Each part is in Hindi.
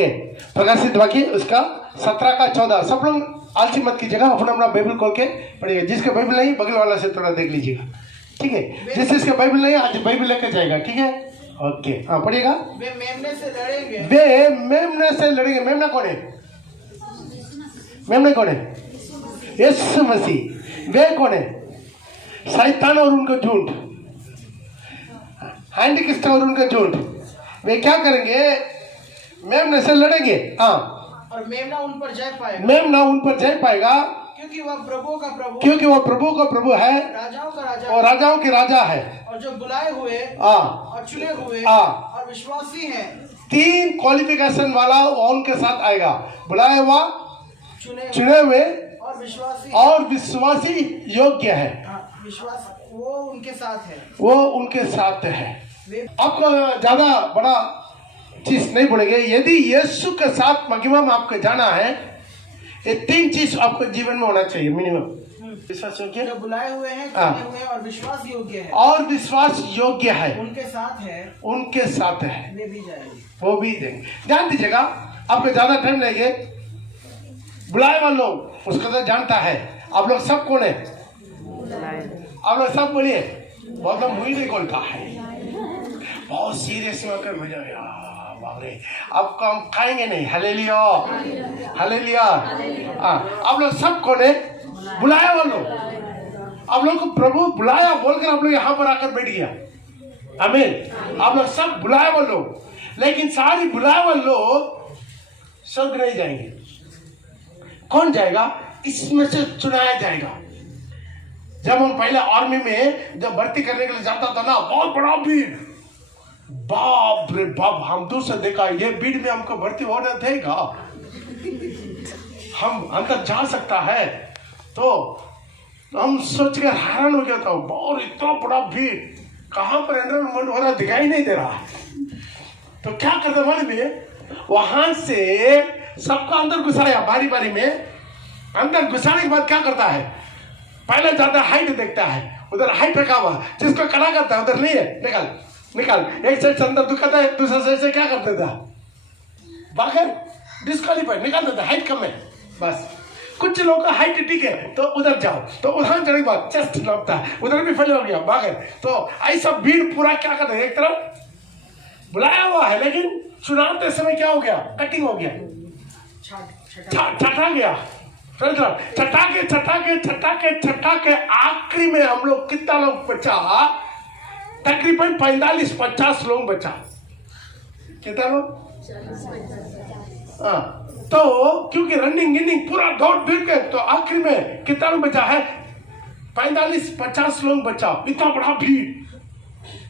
ओके, प्रकाशित वाक्य उसका 17 का 14। सब लोग आलसी मत कीजिएगा, अपना अपना बाइबल खोल के पढ़िएगा। जिसके बाइबल नहीं बगल वाला से थोड़ा देख लीजिएगा, ठीक है। जिसके बाइबल नहीं आज बाइबल लेकर जाएगा, ठीक है। ओके, हाँ पढ़िएगा। वे मेमने से लड़ेंगे। वे मेमने से लड़ेंगे। मेमना कौन है? मेमना कौन है? यीशु मसीह। वे कौन है? शैतान और उनका झूठ, एंटीक्रिस्ट और उनका झूठ। वे क्या करेंगे? मेमने से लड़ेंगे। हाँ, और मेमना उन पर जय पाएगा। मेमना उन पर जय पाएगा, क्योंकि वह प्रभु का प्रभु, क्योंकि वह प्रभु का प्रभु है, राजाओं का राजा और राजाओं के राजा है, और जो बुलाए हुए और चुने हुए और विश्वासी हैं। 3 क्वालिफिकेशन वाला वो उनके साथ आएगा। बुलाया हुआ, चुने हुए और विश्वासी योग्य है। विश्वास वो उनके साथ है, वो उनके साथ है। आपको ज्यादा बड़ा चीज नहीं बोलेंगे। यदि यीशु के साथ महिमा में आपको जाना है, ये 3 चीज आपको जीवन में होना चाहिए मिनिमम। विश्वास योग्य, जो बुलाए हुए हैं, चुने हुए और विश्वास योग्य है, और विश्वास योग्य है, उनके साथ है, उनके साथ है, वे भी जाएंगे, वो भी देंगे। ध्यान दीजिएगा, आपको ज्यादा टाइम लेंगे। बुलाए वाले लोग उसको तो जानता है। आप लोग सब कौन है? आप लोग सब बोलिए। बहुत लोग मुझे नहीं बोलता है, बहुत सीरियस में होकर भेजा यार, बाप रे, आपको हम खाएंगे नहीं। Hallelujah, hallelujah. आप लोग सब कौन है? बुलाया वाले लोग। आप लोग को प्रभु बुलाया बोलकर आप लोग यहाँ पर आकर बैठ गया। आमीन। आप लोग सब बुलाया वाले लोग, लेकिन सारी बुलाया वाले लोग स्वर्ग नहीं जाएंगे। कौन जाएगा? इसमें से चुनाया जाएगा। जब हम पहले आर्मी में जब भर्ती करने के लिए जाता था ना, बहुत बड़ा भीड़, बाप रे बाप, हम दूर से देखा ये भीड़ में हमको भर्ती होना देगा, हम अंदर जा सकता है, तो हम सोच कर हैरान हो गया था। बहुत इतना बड़ा भीड़, कहां पर एनरोलमेंट हो रहा दिखाई नहीं दे रहा। तो क्या करता मालूम है? वहां से सबका अंदर घुसाया बारी बारी में। अंदर घुसाने के बाद क्या करता है? पहले जाता हाइट देखता है, उधर हाइट रखा हुआ, जिसको कड़ा करता है उधर नहीं है, निकाल निकाल। एक साइड से अंदर दुखाता है, दूसरे साइड से क्या कर देता? बाहर डिस्क्वालीफाइड निकाल देता, हाइट कम है बस। कुछ लोगों का हाइट ठीक है तो उधर जाओ, तो उधर जाने के बाद चेस्ट नापता है, उधर भी फेल हो गया बाहर। तो ऐसा भीड़ पूरा क्या करता है? एक तरफ बुलाया हुआ है, लेकिन चुनावते समय क्या हो गया? कटिंग हो गया, छटा गया, छटा के आखिरी में हम लोग कितना लोग बचा? तकरीबन 45-50 लोग बचा। कितना लोग? तो क्योंकि रनिंग गिनिंग पूरा दौड़ फिर के, तो आखिर में कितना लोग बचा है? 45-50 लोग बचा। इतना बड़ा भीड़,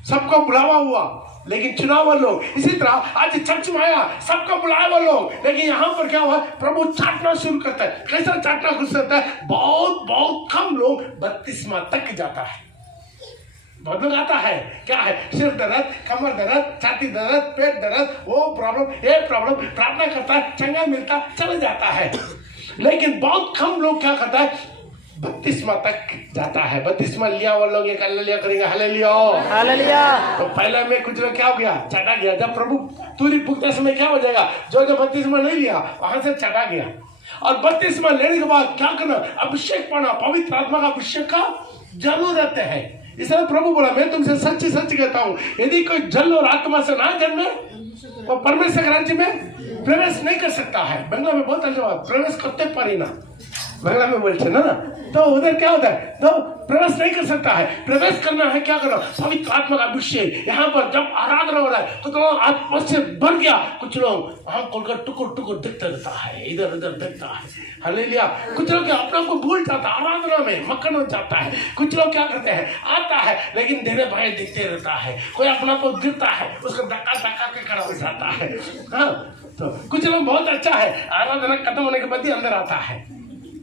सबको बुलावा हुआ, लेकिन चुनाव वाले लोग। इसी तरह आज चर्च में आया, सबको बुलाया वाले लोग, लेकिन यहाँ पर क्या हुआ? प्रभु चाटना शुरू करता है। कैसा चाटना शुरू करता है? बहुत बहुत कम लोग बपतिस्मा तक जाता है। बहुत लोग आता है, क्या है? सिर दर्द, कमर दर्द, छाती दर्द, पेट दर्द, वो प्रॉब्लम, ये प्रॉब्लम, प्रार्थना करता है, चंगा मिलता, चला जाता है। लेकिन बहुत कम लोग क्या करता है? बपतिस्मा तक जाता है। बपतिस्मा लिया वो लोग एक हालेलुया करेंगे, हालेलुया हालेलुया। तो पहले में कुछ लोग क्या हो गया? चटा गया। जब प्रभु तुरी फूकते समय क्या हो जाएगा? जो बपतिस्मा नहीं लिया वहां से चटा गया। और बपतिस्मा लेने के बाद क्या करना? अभिषेक पाना, पवित्र आत्मा का अभिषेक का जरूरत है। इसलिए प्रभु बोला, मैं तुमसे सच सच कहता हूँ, यदि कोई जल और आत्मा से ना जन्मे तो परमेश्वर के राज्य में प्रवेश नहीं कर सकता है। बंगला में बहुत अच्छा प्रवेश करते पारी ना, बंगला में बोलते ना, तो उधर क्या होता है? तो प्रवेश नहीं कर सकता है। प्रवेश करना है, क्या करना? पवित्र आत्मा का अभिषेक। यहाँ पर जब आराधना हो रहा है तो आत्मा से भर गया। कुछ लोग आंख खोलकर टुकुर टुकुर देखता रहता है, इधर उधर देखता है, हालेलुया। कुछ लोग अपने को भूल जाता है, आराधना में मक्खन हो जाता है। कुछ लोग क्या करते हैं? आता है लेकिन धीरे भाई देखते रहता है। कोई अपना को गिरता है, उसको धक्का धक्का के खड़ा हो जाता है। हाँ, तो कुछ लोग बहुत अच्छा है, आराधना खत्म होने के बाद ही अंदर आता है,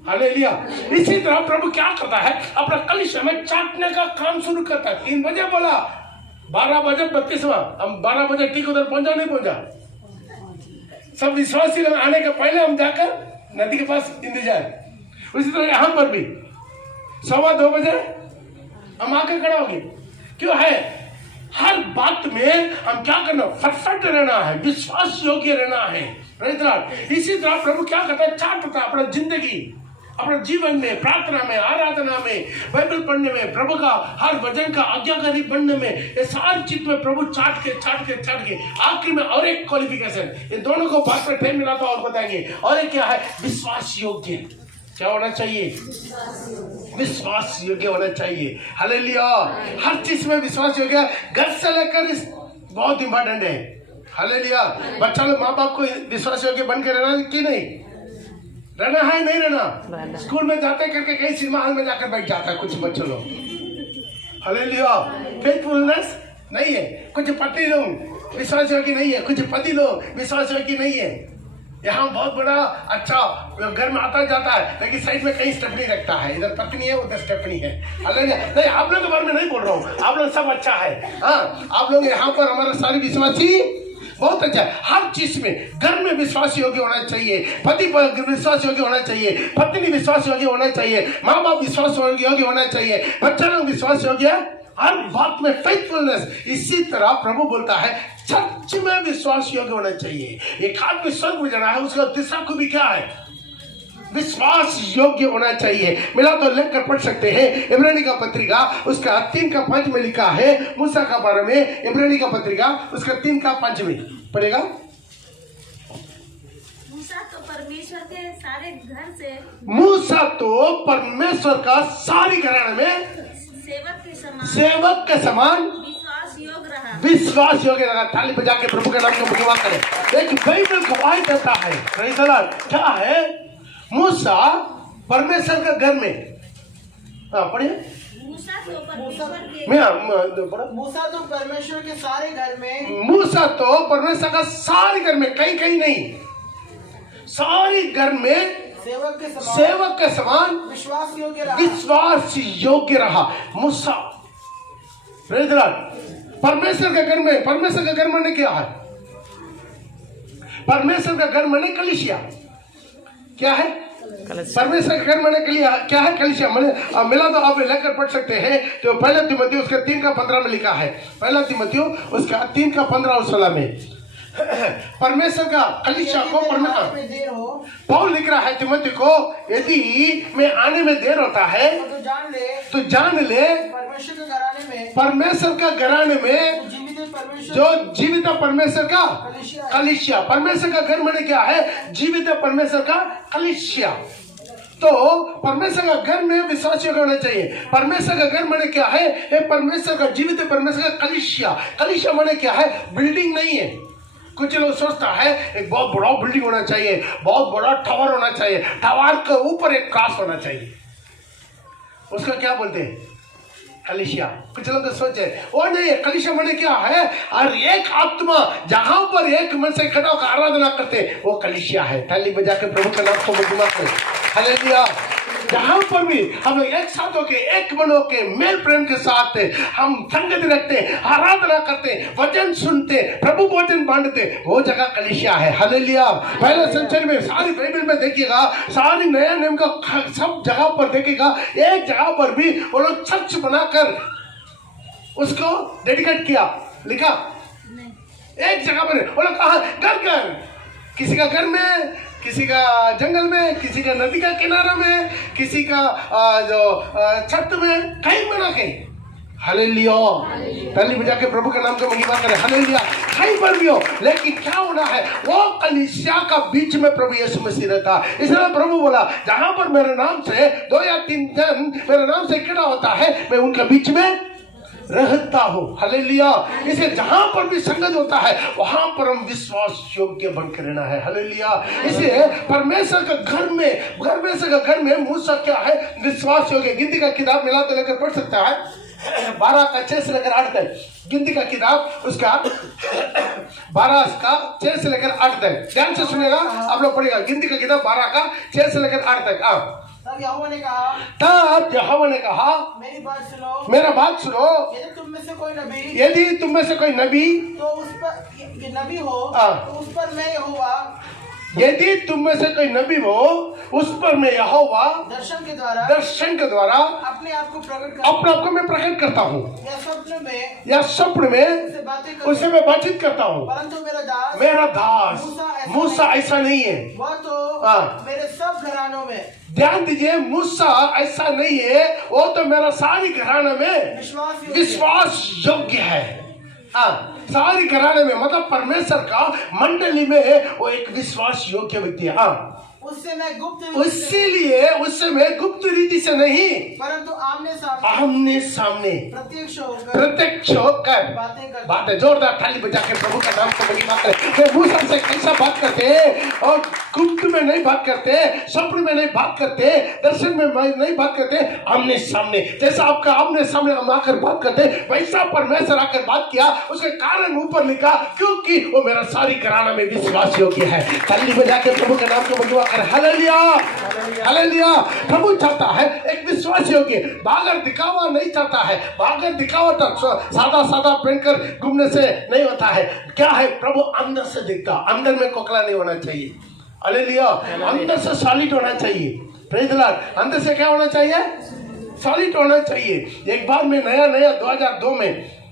हालेलुया। इसी तरह प्रभु क्या करता है? अपना कलीसिया में चाटने का काम शुरू करता है। 3 बजे बोला, 12 बजे बपतिस्मा, हम 12 बजे ठीक उधर पहुंचा नहीं पहुंचा? सब विश्वासी लोग आने के पहले हम जाकर नदी के पास इंतजार। उसी तरह यहाँ पर भी 2:15 बजे हम आकर खड़ा होंगे। क्यों है? हर बात में हम क्या करना? परफेक्ट रहना है, विश्वास योग्य रहना है। Praise the Lord. इसी तरह प्रभु क्या करता है, चाटता है अपना जिंदगी, अपने जीवन में, प्रार्थना में, आराधना में, बाइबल पढ़ने में, प्रभु का हर वचन का आज्ञाकारी बनने में, ये सारी चीज में प्रभु चाट के आखिर में और एक क्वालिफिकेशन, इन दोनों को बात में टाइम मिला तो और बताएंगे। और एक क्या है, विश्वास योग्य। क्या होना चाहिए, विश्वास योग्य होना चाहिए। हालेलुया। हर चीज में विश्वास योग्य, घर से लेकर इस बहुत इंपॉर्टेंट है। हालेलुया। बच्चा लोग माँ बाप को विश्वास योग्य बन के रहना कि नहीं, रहना है नहीं रहना। स्कूल में जाते करके कहीं सिनेमा हॉल में जाकर बैठ जाता है कुछ बच्चों लोग। हालेलुया। फेथफुलनेस नहीं है। कुछ पति लोग विश्वास योग्य नहीं है, कुछ पति लोग विश्वास योग्य नहीं है। यहाँ बहुत बड़ा अच्छा घर में आता जाता है, लेकिन साइड में कहीं स्टेपनी रखता है, इधर पत्नी है उधर स्टेपनी है। हालेलुया। नहीं, आप लोग के बारे में नहीं बोल रहा हूँ, आप लोग सब अच्छा है। हाँ, आप लोग यहाँ पर हमारा सारे विश्वासी बहुत अच्छा है। हर चीज में, घर में विश्वास योग्य होना चाहिए, पति विश्वास योग्य होना चाहिए, पत्नी विश्वास योग्य होना चाहिए, माँ बाप विश्वास योग्य होना चाहिए, बच्चा लोग विश्वास योग्य, हर बात में फेथफुलनेस। इसी तरह प्रभु बोलता है सच में विश्वास योग्य होना चाहिए। एक आदमी स्वर्ग में जाना है, उसका तीसरा को भी क्या है, विश्वास योग्य होना चाहिए। मिला तो लेकर पढ़ सकते हैं, इब्रानी का पत्रिका उसका 3:5 में लिखा है, मूसा का बारे में। इब्रानी का पत्रिका उसका 3:5 में पढ़ेगा। मूसा तो परमेश्वर के सारे घर से, मूसा तो परमेश्वर का सारी घराने में सेवक के समान विश्वास योग्य रहा। ताली बजा के प्रभु के नाम को महिमा करें। एक बाइबल गवाही देता है, प्रेज़ द लॉर्ड। क्या है, मूसा परमेश्वर के घर में, पढ़िए। मूसा तो परमेश्वर के सारे घर में, मूसा तो परमेश्वर का सारे घर में, कहीं नहीं, सारी घर में सेवक के समान विश्वास योग्य रहा मूसा। Praise the Lord. परमेश्वर के घर में, परमेश्वर का घर माने क्या है, परमेश्वर का घर माने कलीसिया। क्या है, परमेश्वर का घर माने क्या है, कलीसिया माने। मिला तो आप लेकर पढ़ सकते हैं, तो पहला तीमुथियुस उसका 3:15 में लिखा है। पहला तीमुथियुस उसका 3:15 में परमेश्वर का कलीसिया को, पौल लिख रहा है तीमुथियुस को, यदि मैं आने में देर होता है तो जान ले परमेश्वर का घराने में जो जीवित परमेश्वर का कलीसिया। परमेश्वर का घर माने क्या है, जीवित परमेश्वर का कलीसिया। तो परमेश्वर का घर में विश्वास योग्य होना चाहिए। परमेश्वर का घर माने क्या है, परमेश्वर का जीवित परमेश्वर का कलीसिया। कलीसिया माने क्या है, बिल्डिंग नहीं है। कुछ लोग सोचता है एक बहुत बड़ा बिल्डिंग होना चाहिए, बहुत बड़ा टावर होना चाहिए, टावर के ऊपर एक क्रॉस होना चाहिए, उसका क्या बोलते हैं, कलीसिया। कुछ लोग सोचे वो नहीं, कलीसिया माने क्या है, और एक आत्मा जहां पर एक मन से इकट्ठा होकर आराधना करते वो कलीसिया है। ताली बजा के प्रभु के नाम को महिमा करें। हालेलुया। जहां पर भी हम लोग एक साथ होके, एक मन होके, मेल प्रेम के साथ हम संगत रखते, आराधना करते, वचन सुनते, प्रभु वचन बांटते, वो जगह कलीसिया है। हालेलुया। पहले संचय में सारी बाइबल में देखिएगा, सारी नया नियम का सब जगह पर देखिएगा, एक जगह पर भी वो लोग चर्च बनाकर उसको डेडिकेट किया, लिखा एक जगह पर। वो लोग कहा घर, किसी का घर में, किसी का जंगल में, किसी का नदी का किनारा में, किसी का जो छत में, कहीं में ना कहीं। हालेलुया। ताली बजा के प्रभु के नाम को महिमा करें। हालेलुया। कहीं पर भी हो, लेकिन क्या होना है, वो कलीसिया का बीच में प्रभु यीशु मसीह रहता। इसलिए प्रभु बोला, जहां पर मेरे नाम से 2 या 3 जन मेरे नाम से इकट्ठा होता है, मैं उनके बीच में रहता हूँ। हालेलुया। इसे जहां पर भी संगत होता है वहां पर हम विश्वास योग्य बनकर रहना है। हालेलुया। इसे परमेश्वर का घर में, परमेश्वर का घर में मूसा क्या है, विश्वास योग्य। गिनती का किताब मिला तो लेकर पढ़ सकता है, 12 का 6 से लेकर 8 तक। गिनती का किताब उसका 12 का 6 से लेकर 8 तक। ध्यान से सुनेगा, आप लोग पढ़ेगा। गिनती का किताब 12 का 6 से लेकर 8 तक। तब यहोवा ने कहा, मेरी बात सुनो, यदि तुम में से कोई नबी तो उस पर नबी हो तो उस पर मैं यहोवा यदि तुम में से कोई नबी हो, उस पर मैं यहोवा दर्शन के द्वारा अपने आप को मैं प्रकट करता हूँ, या स्वप्न में उससे मैं बातचीत करता हूँ। परंतु मेरा दास मूसा ऐसा नहीं है। वह तो हाँ। मेरे सब घरानों में, ध्यान दीजिए, मूसा ऐसा नहीं है, वो तो मेरा सारी घराने में विश्वास योग्य है। हाँ, सारी घराने में मतलब परमेश्वर का मंडली में वो एक विश्वास योग्य व्यक्ति है। हाँ, उससे मैं गुप्त रीति से नहीं, परंतु आमने सामने प्रत्यक्ष होकर बातें। जोरदार ताली बजा के प्रभु का नाम को महिमा करें। वे मूसा से कैसा बात करते हैं, और गुप्त में नहीं बात करते, स्वप्न में नहीं बात करते, दर्शन में नहीं बात करते, आमने सामने। जैसा आपका आमने सामने हम आकर बात करते, वैसा परमेश्वर आकर बात किया। उसके कारण ऊपर लिखा, क्योंकि वो मेरा सारी घराना में विश्वास योग्य है। ताली बजा के प्रभु का नाम को महिमा करें। Hallelujah, hallelujah. प्रभु चाहता है एक विश्वास योग्य, बागर दिखावा नहीं चाहता है। बागर दिखावा तो सादा पहनकर घूमने से नहीं होता है। क्या है, प्रभु अंदर से दिखता, अंदर में कोकला नहीं होना चाहिए। हालेलुया, अंदर से सॉलिड होना चाहिए। Praise the Lord. अंदर से क्या होना चाहिए, सॉलिड होना चाहिए। एक बार मैं नया 2002 में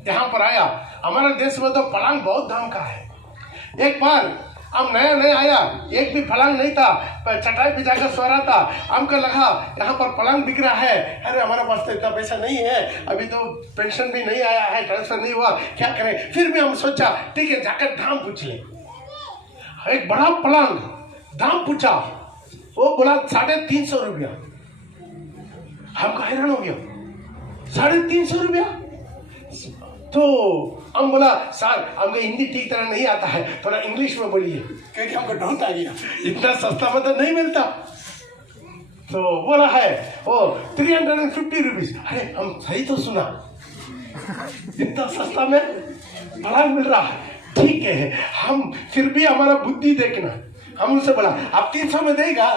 यहाँ पर आया। हमारे देश में तो पलंग बहुत दाम का है। एक बार हम नया आया, एक भी पलंग नहीं था, चटाई बिछाकर सो रहा था। हमको लगा यहाँ पर पलंग बिक रहा है। अरे हमारे पास तो इतना पैसा नहीं है, अभी तो पेंशन भी नहीं आया है, ट्रांसफर नहीं हुआ, क्या करें। फिर भी हम सोचा ठीक है, जाकर दाम पूछ ले। एक बड़ा पलंग दाम पूछा, वो बोला 350 रुपया। हमको हैरान हो गया, 350 रुपया। तो हम बोला, सर हमको हिंदी ठीक तरह नहीं आता है, थोड़ा इंग्लिश में बोलिए, क्योंकि हमको डाउट आ गया, इतना सस्ता मतलब नहीं मिलता। तो बोला है वो 350 रुपीज। अरे हम सही तो सुना, इतना सस्ता में बड़ा मिल रहा है। ठीक है, हम फिर भी हमारा बुद्धि देखना। हम उनसे बोला, आप 300 में देगा?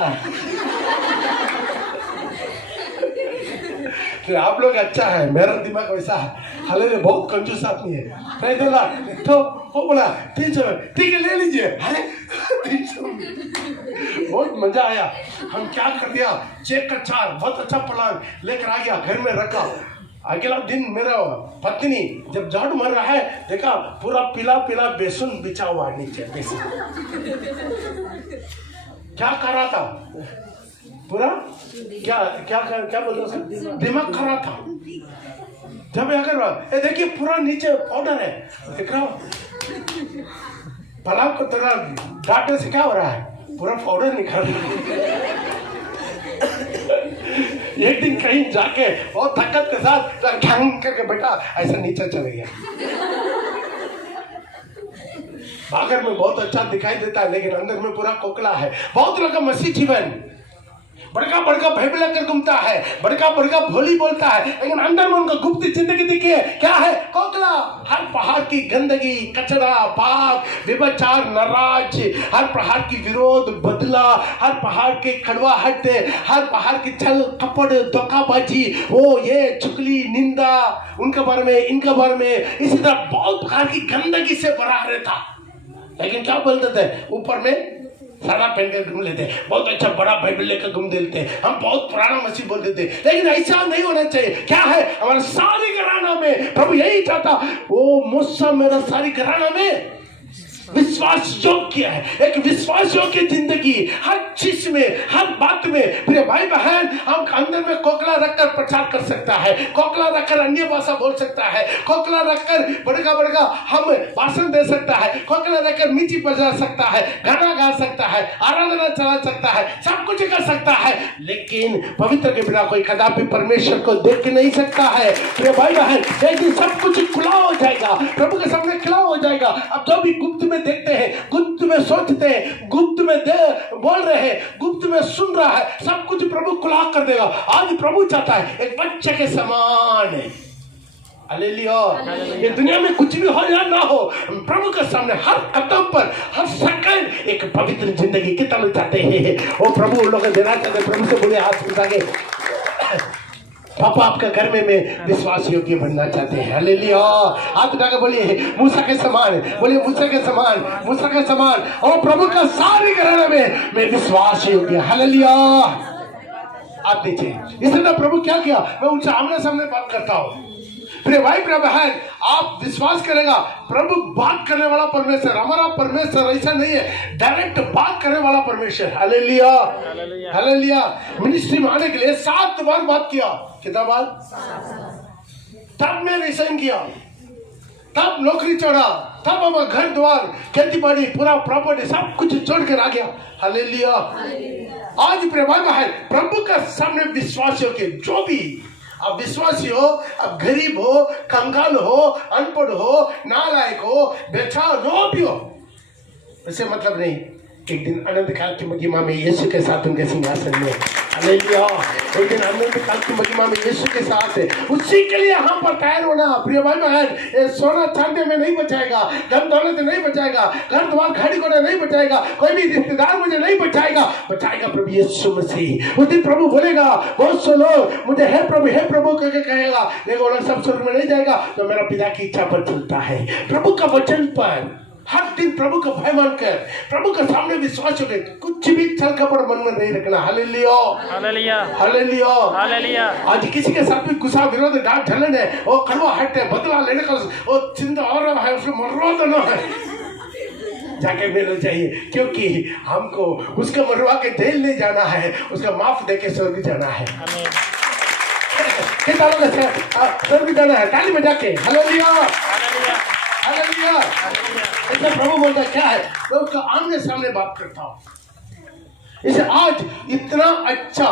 तो आप लोग अच्छा है, मेरा दिमाग वैसा है। हाले बहुत कंजूस आदमी है। तो वो बोला 300, ठीक है ले लीजिए। अरे 300, बहुत मजा आया। हम क्या कर दिया, चेक का 4 बहुत अच्छा पलंग लेकर आ गया, घर में रखा। अगला दिन मेरा पत्नी जब झाड़ू मार रहा है, देखा पूरा पीला बेसन बिछा हुआ नीचे। बेसन क्या कर रहा था, पूरा क्या बोलते हैं, दिमाग खा रहा था। जब अगर देखिए पूरा नीचे पाउडर है, देख रहा हो पलंग को थोड़ा डांटने से क्या हो रहा है, पूरा पाउडर निकल रहा है। एक दिन कहीं जाके बहुत ताकत के साथ ढंग करके बेटा ऐसा नीचे चले गया। बागर में बहुत अच्छा दिखाई देता है, लेकिन अंदर में पूरा कोकला है। बहुत लोग का मसीह जीवन बड़का बाइबल लेकर घूमता है, बड़का भोली बोलता है, लेकिन अंदर में उनका गुप्त जिंदगी देखिए क्या है, कोकला। हर पहाड़ की गंदगी, कचरा, पाप, व्यभिचार, नाराज, हर पहाड़ की विरोध, बदला, हर पहाड़ के कड़वाहट, हर पहाड़ की छल कपट, धोखाबाजी, वो ये चुगली, निंदा, उनके बारे में, इनके बारे में, इसी तरह बहुत प्रकार की गंदगी से भरा रहता। लेकिन क्या बोलते थे, ऊपर में सारा पहन कर घूम लेते, बहुत अच्छा बड़ा बाइबल लेकर घूम देते, हम बहुत पुराना मसीह बोल देते। लेकिन ऐसा नहीं होना चाहिए। क्या है, हमारा सारी घराना में प्रभु यही चाहता, वो मूसा मेरा सारी घराना में विश्वास योग्य है। एक विश्वास योग्य जिंदगी हर चीज में, हर बात में। प्रिय भाई बहन, हम अंदर में कोकला रखकर प्रचार कर सकता है, कोकला रखकर अन्य भाषा बोल सकता है, कोकला रखकर बड़का हम भाषण दे सकता है, कोकला रखकर मीठी बजा सकता है, गाना गा सकता है, आराधना चला सकता है, सब कुछ कर सकता है। लेकिन पवित्र के बिना कोई कदापि परमेश्वर को देख नहीं सकता है। प्रिय भाई बहन, एक दिन सब कुछ खुला हो जाएगा, प्रभु के सामने खुला हो जाएगा। अब जो भी गुप्त में देखते हैं, गुप्त में सोचते हैं, गुप्त में बोल रहे हैं, गुप्त में सुन रहा है, सब कुछ प्रभु खुला कर देगा। आज प्रभु चाहता है एक बच्चे के समान है। हालेलुया। ये दुनिया में कुछ भी हो या ना हो, प्रभु के सामने हर कदम पर, हर सेकंड एक पवित्र जिंदगी कितना लोग चाहते हैं, वो प्रभु उन लोगों को देना चाहते हैं। प्रभु से बोले हाथ उठा के पापा आपका घर में मैं विश्वास योग्य बनना चाहते हैं। हालेलुया। हाथ उठाकर बोलिए मूसा के समान, बोलिए मूसा के समान, मूसा के समान, और प्रभु का सारे घराने में मैं विश्वास योग्य। हालेलुया। आप देखिए इसने प्रभु क्या किया, मैं उनसे आमने सामने बात करता हूँ। प्रिय भाई प्रिय बहन, आप विश्वास करेगा प्रभु बात करने वाला परमेश्वर, हमारा परमेश्वर ऐसा नहीं है, डायरेक्ट बात करने वाला परमेश्वर। Hallelujah hallelujah. मिनिस्ट्री में आने के लिए 7 बार बात किया। कितना बार? तब मैं रिसाइन किया, तब नौकरी छोड़ा, तब हमारा घर द्वार खेती बाड़ी पूरा प्रॉपर्टी सब कुछ छोड़ कर आ गया। हालेलुया। आज प्रिय भाई बहन, प्रभु का सामने विश्वास हो के जो भी अब विश्वासी हो, अब गरीब हो, कंगाल हो, अनपढ़ हो, नालायक हो, बेचा जो भी हो, इससे मतलब नहीं। एक दिन अनंत काल की महिमा में यीशु के साथ उनके सिंहासन में। हालेलुया। एक दिन अनंत काल की महिमा में यीशु के साथ है, उसी के लिए हम पर तैयार होना। प्रिय भाई बहन, सोना चांदी में नहीं बचाएगा, धन दौलत नहीं बचाएगा, घर द्वार गाड़ी घोड़ा नहीं बचाएगा, कोई भी रिश्तेदार मुझे नहीं बचाएगा, बचाएगा प्रभु यीशु मसीह। उस दिन प्रभु बोलेगा, बहुत से लोग मुझे हे प्रभु करके कहेगा, लेकिन वो लोग सब स्वर्ग में नहीं जाएगा तो मेरा पिता की इच्छा पर चलता है। प्रभु का वचन पर हर दिन प्रभु का भय मानकर प्रभु के सामने विश्वास हो गए, कुछ भी छल कपट मन में नहीं रखना। Hallelujah hallelujah hallelujah hallelujah. आज किसी के साथ भी गुस्सा विरोध डांट ढलन है, वो कड़वा हट है, बदला लेने का वो चिंता और है, उसमें मरोद न है, जाके मिलना चाहिए, क्योंकि हमको उसके मरवा के जेल नहीं जाना है, उसका माफ दे के स्वर्ग जाना है। स्वर्ग जाना है ताली में जाके। Hallelujah hallelujah hallelujah. इसलिए प्रभु बोलता क्या है, मैं उसका आमने सामने बात करता हूँ। इसे आज इतना अच्छा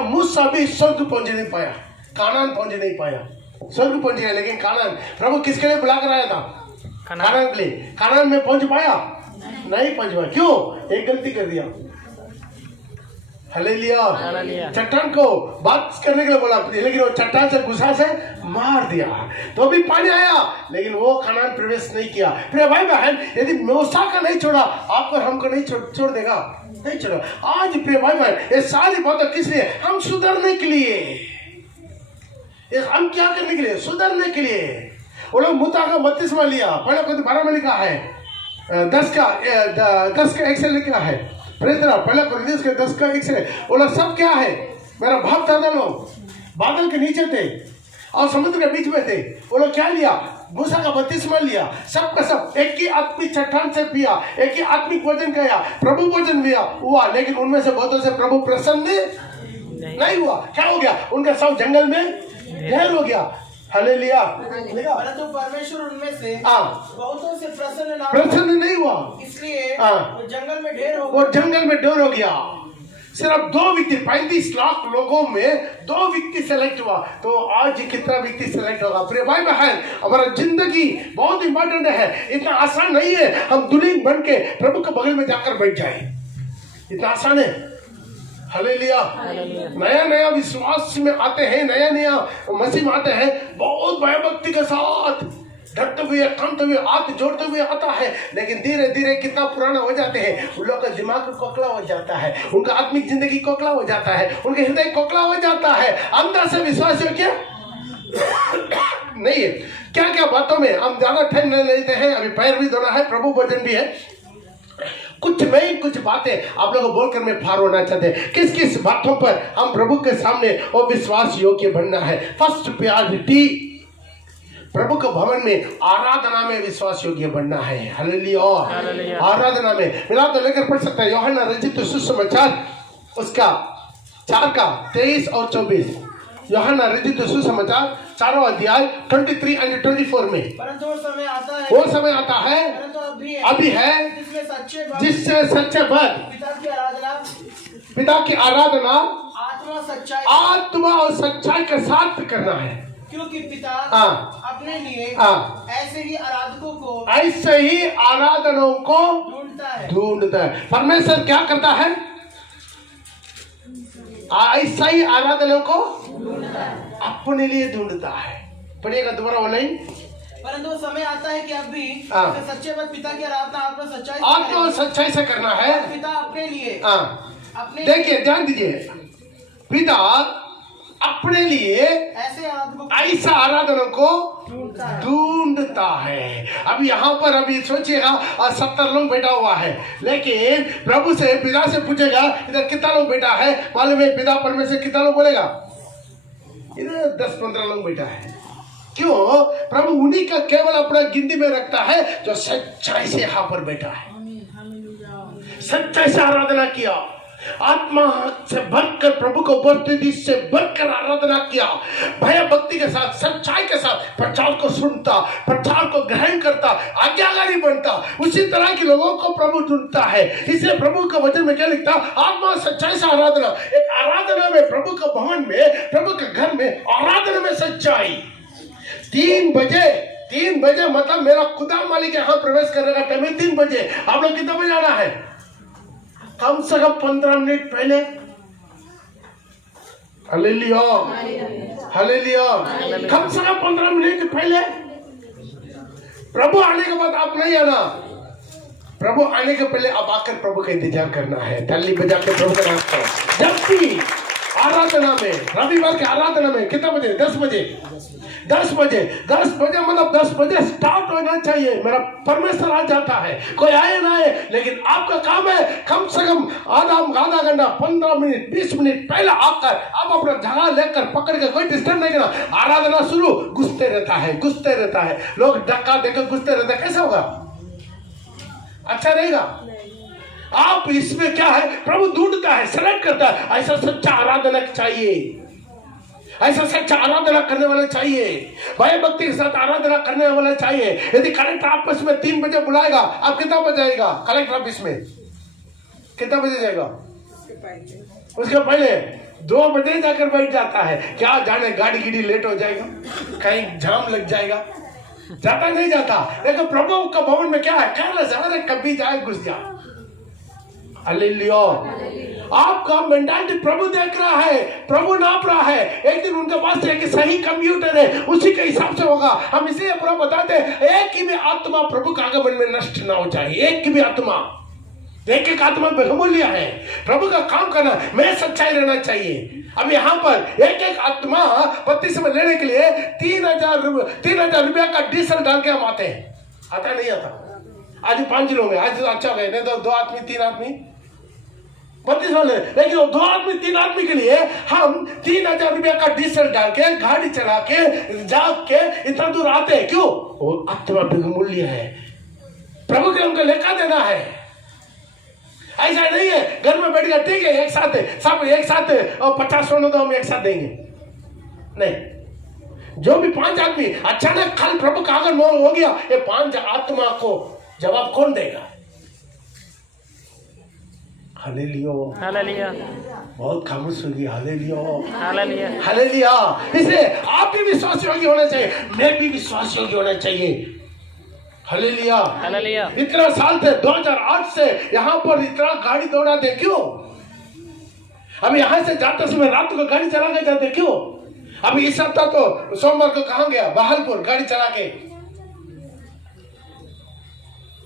मूसा भी स्वर्ग पहुंच नहीं पाया, कानान पहुंच नहीं पाया। स्वर्ग पहुंच गया लेकिन कानान, प्रभु किसके लिए बुला कर आया था? कानान के लिए। कानान में पहुंच पाया? नहीं पहुंच पाया। क्यों? एक गलती कर दिया। हालेलुया। चट्टान को बात करने के लिए बोला, लेकिन वो चट्टान से गुस्सा से मार दिया, तो भी पानी आया, लेकिन वो कानान प्रवेश नहीं किया। प्रिय भाई बहन, यदि मूसा का नहीं छोड़ा, आपको हमको नहीं छोड़ देगा, नहीं छोड़ा। आज प्रिय भाई बहन, ये सारी बातें किस लिए? हम सुधरने के लिए। हम क्या करने के लिए? सुधरने के लिए। वो लोग मूसा का 32वां लिया, पहले को 12 में लिखा है, 10 का एक्सेल लिखा है, पहला कोरिन्थियंस के 10 का 1 से। वो लोग सब क्या है? मेरा बाप दादा लोग बादल के नीचे थे और समुद्र के बीच में थे। वो लोग क्या लिया? मूसा का 32वां लिया, सब का सब एक ही आत्मिक चट्टान से पिया, एक ही आत्मिक भोजन किया, प्रभु भोजन लिया हुआ, लेकिन उनमें से बहुतों से प्रभु प्रसन्न नहीं हुआ। क्या हो गया? उनका सब जंगल में ढेर हो गया। हालेलुया। परंतु परमेश्वर उनमें से बहुतों से प्रसन्न नहीं हुआ, इसलिए वो जंगल में ढेर हो गया। सिर्फ 2 व्यक्ति, 35 लाख लोगों में 2 व्यक्ति सेलेक्ट हुआ, तो आज कितना व्यक्ति सेलेक्ट होगा? प्रिय भाई बहन, हमारा जिंदगी बहुत इंपॉर्टेंट है। इतना आसान नहीं है हम दुल्हन बन के प्रभु के बगल में जाकर बैठ जाए, इतना आसान है। हालेलुया। नया विश्वास में आते हैं, नया मसीह में आते हैं, बहुत भयभक्ति के साथ डरते हुए, कांपते हुए, हाथ जोड़ते हुए आता है, लेकिन धीरे धीरे कितना पुराना हो जाते हैं, उन लोगों का दिमाग खोखला हो जाता है, उनका आत्मिक जिंदगी खोखला हो जाता है, उनके हृदय खोखला हो जाता है, अंदर से विश्वास हो क्या नहीं है। क्या क्या बातों में हम ज्यादा टाइम नहीं लेते हैं, अभी पैर भी धोना है, प्रभु भजन भी है, कुछ बातें आप लोगों को बोलकर मैं पार होना चाहते हैं। किस किस बातों पर हम प्रभु के सामने और विश्वास योग्य बनना है? फर्स्ट प्रायोरिटी, प्रभु के भवन में आराधना में विश्वास योग्य बनना है। हालेलुया। आराधना में मिला तो लेकर पढ़ सकते हैं, यूहन्ना रचित सुसमाचार उसका 4 का 23 और 24। यूहन्ना रचित सुसमाचार 4वां अध्याय 23 और 24 में। परंतु वो समय आता है, अभी है, जिससे सच्चे भक्त पिता की आराधना आत्मा और सच्चाई के साथ करना है, क्योंकि पिता अपने लिए ऐसे ही आराधनों को ढूंढता है। परमेश्वर क्या करता है? ऐसा ही आराधनों को अपने लिए ढूंढता है। पढ़िएगा दोबारा वो नहीं। परंतु समय आता है कि अब भी सच्चे भक्त पिता की आराधना आत्मा सच्चाई से करना है। पिता अपने लिए देखिए ध्यान दीजिए, पिता अपने लिए ऐसे आदमी ऐसा आराधना को ढूंढता है। अब यहाँ पर अभी सोचिएगा 70 लोग बैठा हुआ है, लेकिन प्रभु से पिता से पूछेगा इधर कितना लोग बैठा है, मालूम है पिता परमेश्वर कितना लोग बोलेगा? इधर 10-15 लोग बैठा है। क्यों? प्रभु उन्हीं का केवल अपना गिनती में रखता है जो सच्चाई से यहाँ पर बैठा है, सच्चाई से आराधना किया, आत्मा से भरकर प्रभु को उपस्थिति से भरकर आराधना किया, भय भक्ति के साथ सच्चाई के साथ प्रचार को सुनता, प्रचार को ग्रहण करता, आज्ञाकारी बनता, उसी तरह के लोगों को प्रभु ढूंढता है। इसलिए प्रभु का वचन में क्या लिखता? आत्मा सच्चाई से आराधना। एक आराधना में, प्रभु के भवन में, प्रभु के घर में आराधना में सच्चाई। 3 बजे मतलब मेरा खुदा मालिक यहाँ प्रवेश करने का टाइम है 3 बजे। आप लोग कितना बजे आना है? कम से कम 15 मिनट पहले। Hallelujah, hallelujah. कम से कम 15 मिनट पहले। प्रभु आने के बाद आप नहीं आना, प्रभु आने के पहले आप आकर प्रभु का इंतजार करना है। ताली बजा के प्रभु का नाम करो। जब भी आराधना में, रविवार के आराधना में कितना बजे? 10 बजे। 10 बजे मतलब 10 बजे स्टार्ट होना चाहिए। मेरा परमेश्वर आ जाता है, कोई आए ना आए, लेकिन आपका काम है कम से कम आधा घंटा, 15 मिनट, 20 मिनट पहले आकर आप अपना जगह लेकर पकड़ के, कोई डिस्टर्ब नहीं करना। आराधना शुरू, घुसते रहता है। लोग धक्का देकर घुसते रहते हैं, कैसा होगा? अच्छा रहेगा? आप इसमें क्या है? प्रभु ढूंढता है, सेलेक्ट करता है, ऐसा सच्चा आराधना चाहिए, ऐसा सच्चा आराधना करने वाला चाहिए, भय भक्ति के साथ आराधना करने वाला चाहिए। यदि कलेक्टर ऑफिस में 3 बजे बुलाएगा, आप कितना बजे जाएगा? कलेक्टर ऑफिस में कितना बजे जाएगा? उसके पहले 2 बजे जाकर बैठ जाता है। क्या जाने गाड़ी गिड़ी लेट हो जाएगा, कहीं जाम लग जाएगा, जाता नहीं जाता। लेकिन प्रभु का भवन में क्या है? केयरलेस, कभी जाए घुस जाए। हालेलुया। आपका मेंटालिटी प्रभु देख रहा है, प्रभु नाप रहा है। एक दिन उनके पास एक सही कंप्यूटर है, उसी के हिसाब से होगा। हम इसे पूरा बताते हैं, एक की भी आत्मा प्रभु के आगमन में नष्ट ना हो जाए। एक की भी आत्मा, एक आत्मा बहुमूल्य है। प्रभु का काम करना में सच्चाई रहना चाहिए। अब यहाँ पर एक आत्मा बपतिस्मा लेने के लिए 3,000 रुपया का डीजल डाल के हम आते हैं। आता नहीं आता? आज 5 लोग हैं, आज अच्छा गए, नहीं तो 2 आदमी 3 आदमी 32 वाले। लेकिन 2 आदमी 3 आदमी के लिए हम 3,000 रुपया का डीजल डाल के, गाड़ी चला के, जाग के इतना दूर आते हैं। क्यों? वो आत्मा बहुमूल्य है, प्रभु के हमको लेकर देना है। ऐसा नहीं है घर में बैठ गया, ठीक है एक साथ सब एक साथ 50 सोना तो हम एक साथ देंगे, नहीं। जो भी 5 आदमी अचानक कल प्रभु का आगमन हो गया, ये 5 आत्मा को जवाब कौन देगा? Hallelujah, hallelujah. बहुत खामोश होगी। Hallelujah, hallelujah, hallelujah. इसलिए आप भी विश्वास योग्य होना चाहिए, मैं भी विश्वास योग्य होना चाहिए। Hallelujah, hallelujah. इतना साल थे 2008 से यहाँ पर इतना गाड़ी दौड़ाते क्यों? अब यहाँ से जाते समय रात को गाड़ी चला के जाते क्यों? अभी इस सप्ताह तो सोमवार को कहाँ गया? बहालपुर गाड़ी चला के।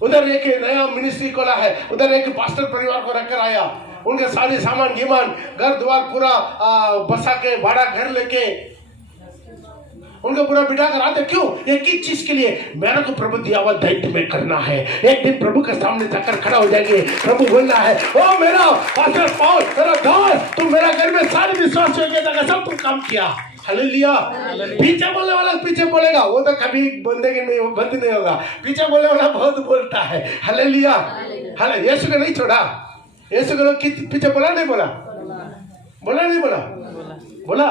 उधर एक नया मिनिस्ट्री खोला है, उधर एक पास्टर परिवार को रखकर आया, उनके सारे सामान गिमान, घर द्वार पूरा बसा के, भाड़ा घर लेके उनको पूरा बिठा कर आते क्यों? एक ही चीज के लिए, मेरे को प्रभु दिया हुआ दायित्व में करना है। एक दिन प्रभु के सामने जाकर खड़ा हो जाएंगे, प्रभु बोलना है, ओ मेरा पास्टर पॉल, मेरा दोस्त, तुम मेरा घर में सारे विश्वास योग्यता का सब तुम काम किया। हालेलुया। पीछे बोलने वाला पीछे बोलेगा, वो तो कभी बंदे के नहीं, बंद नहीं होगा। पीछे बोलने वाला बहुत बोलता है। Hallelujah, hallelujah. यीशु ने नहीं छोड़ा, यीशु के लोग पीछे बोला नहीं बोला? बोला नहीं बोला? बोला।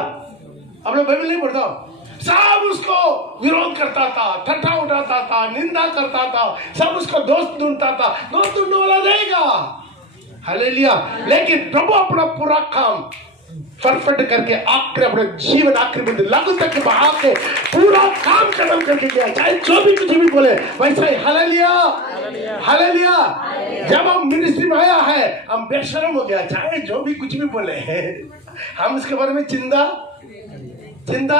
आप लोग बाइबल नहीं पढ़ता? सब उसको विरोध करता था, ठट्ठा उठाता था, निंदा करता था, सब उसको दोस्त ढूंढता था। दोस्त ढूंढने वाला रहेगा। हालेलुया। लेकिन प्रभु अपना पूरा काम परफेक्ट करके आखिर अपने जीवन आखिर में लागू तक बहा के पूरा काम खत्म करके गया, चाहे जो भी कुछ भी बोले वैसा ही। Hallelujah, hallelujah. जब हम मिनिस्ट्री में आया है, हम बेशर्म हो गया, चाहे जो भी कुछ भी बोले हम इसके बारे में चिंता जिंदा।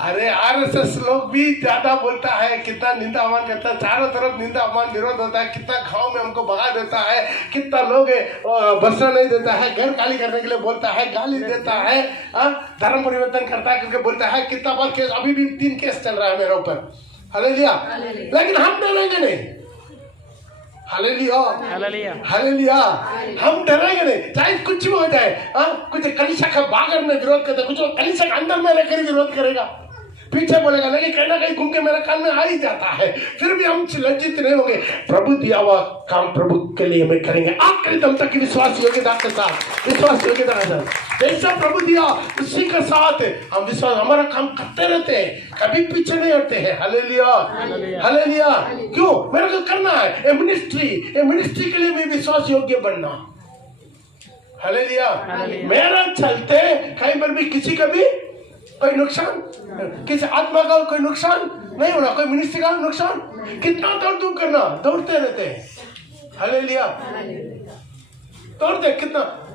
अरे आरएसएस लोग भी ज्यादा बोलता है, कितना निंदा अमान करता है, चारों तरफ निंदा अमान विरोध होता है, कितना गांव में हमको भगा देता है, कितना लोग बसना नहीं देता है, घर खाली करने के लिए बोलता है, गाली देता है, धर्म परिवर्तन करता है करके बोलता है, कितना बार केस, अभी भी 3 केस चल रहा है मेरे ऊपर। हालेलुया। लेकिन हम डरेंगे नहीं। Hallelujah, hallelujah. हम डरेंगे नहीं, चाहे कुछ भी हो जाए। कुछ कलीसिया का बागर में विरोध करते, कुछ कलीसिया के अंदर में रहकर विरोध करेगा, पीछे बोलेगा, लेकिन कहीं ना कहीं घूम के मेरे कान में आ ही जाता है, फिर भी हम लज्जित नहीं होंगे। प्रभु दिया हुआ काम प्रभु के लिए हमें करेंगे आखिरी दम तक विश्वास योग्यता के साथ, विश्वास योग्यता के साथ। जैसा प्रभु दिया उसी के साथ हम विश्वास, हमारा काम करते रहते हैं, कभी पीछे नहीं हटते हैं। Hallelujah, hallelujah. क्यों? मेरे को करना है ये मिनिस्ट्री के लिए भी विश्वास योग्य बनना। हालेलुया। मेरा चलते कहीं पर भी किसी का भी कोई नुकसान, किसी आत्मा का कोई नुकसान नहीं होना, कोई मिनिस्ट्री का नुकसान। कितना दौड़ करना, दौड़ते रहते हैं। हालेलुया, दौड़ते,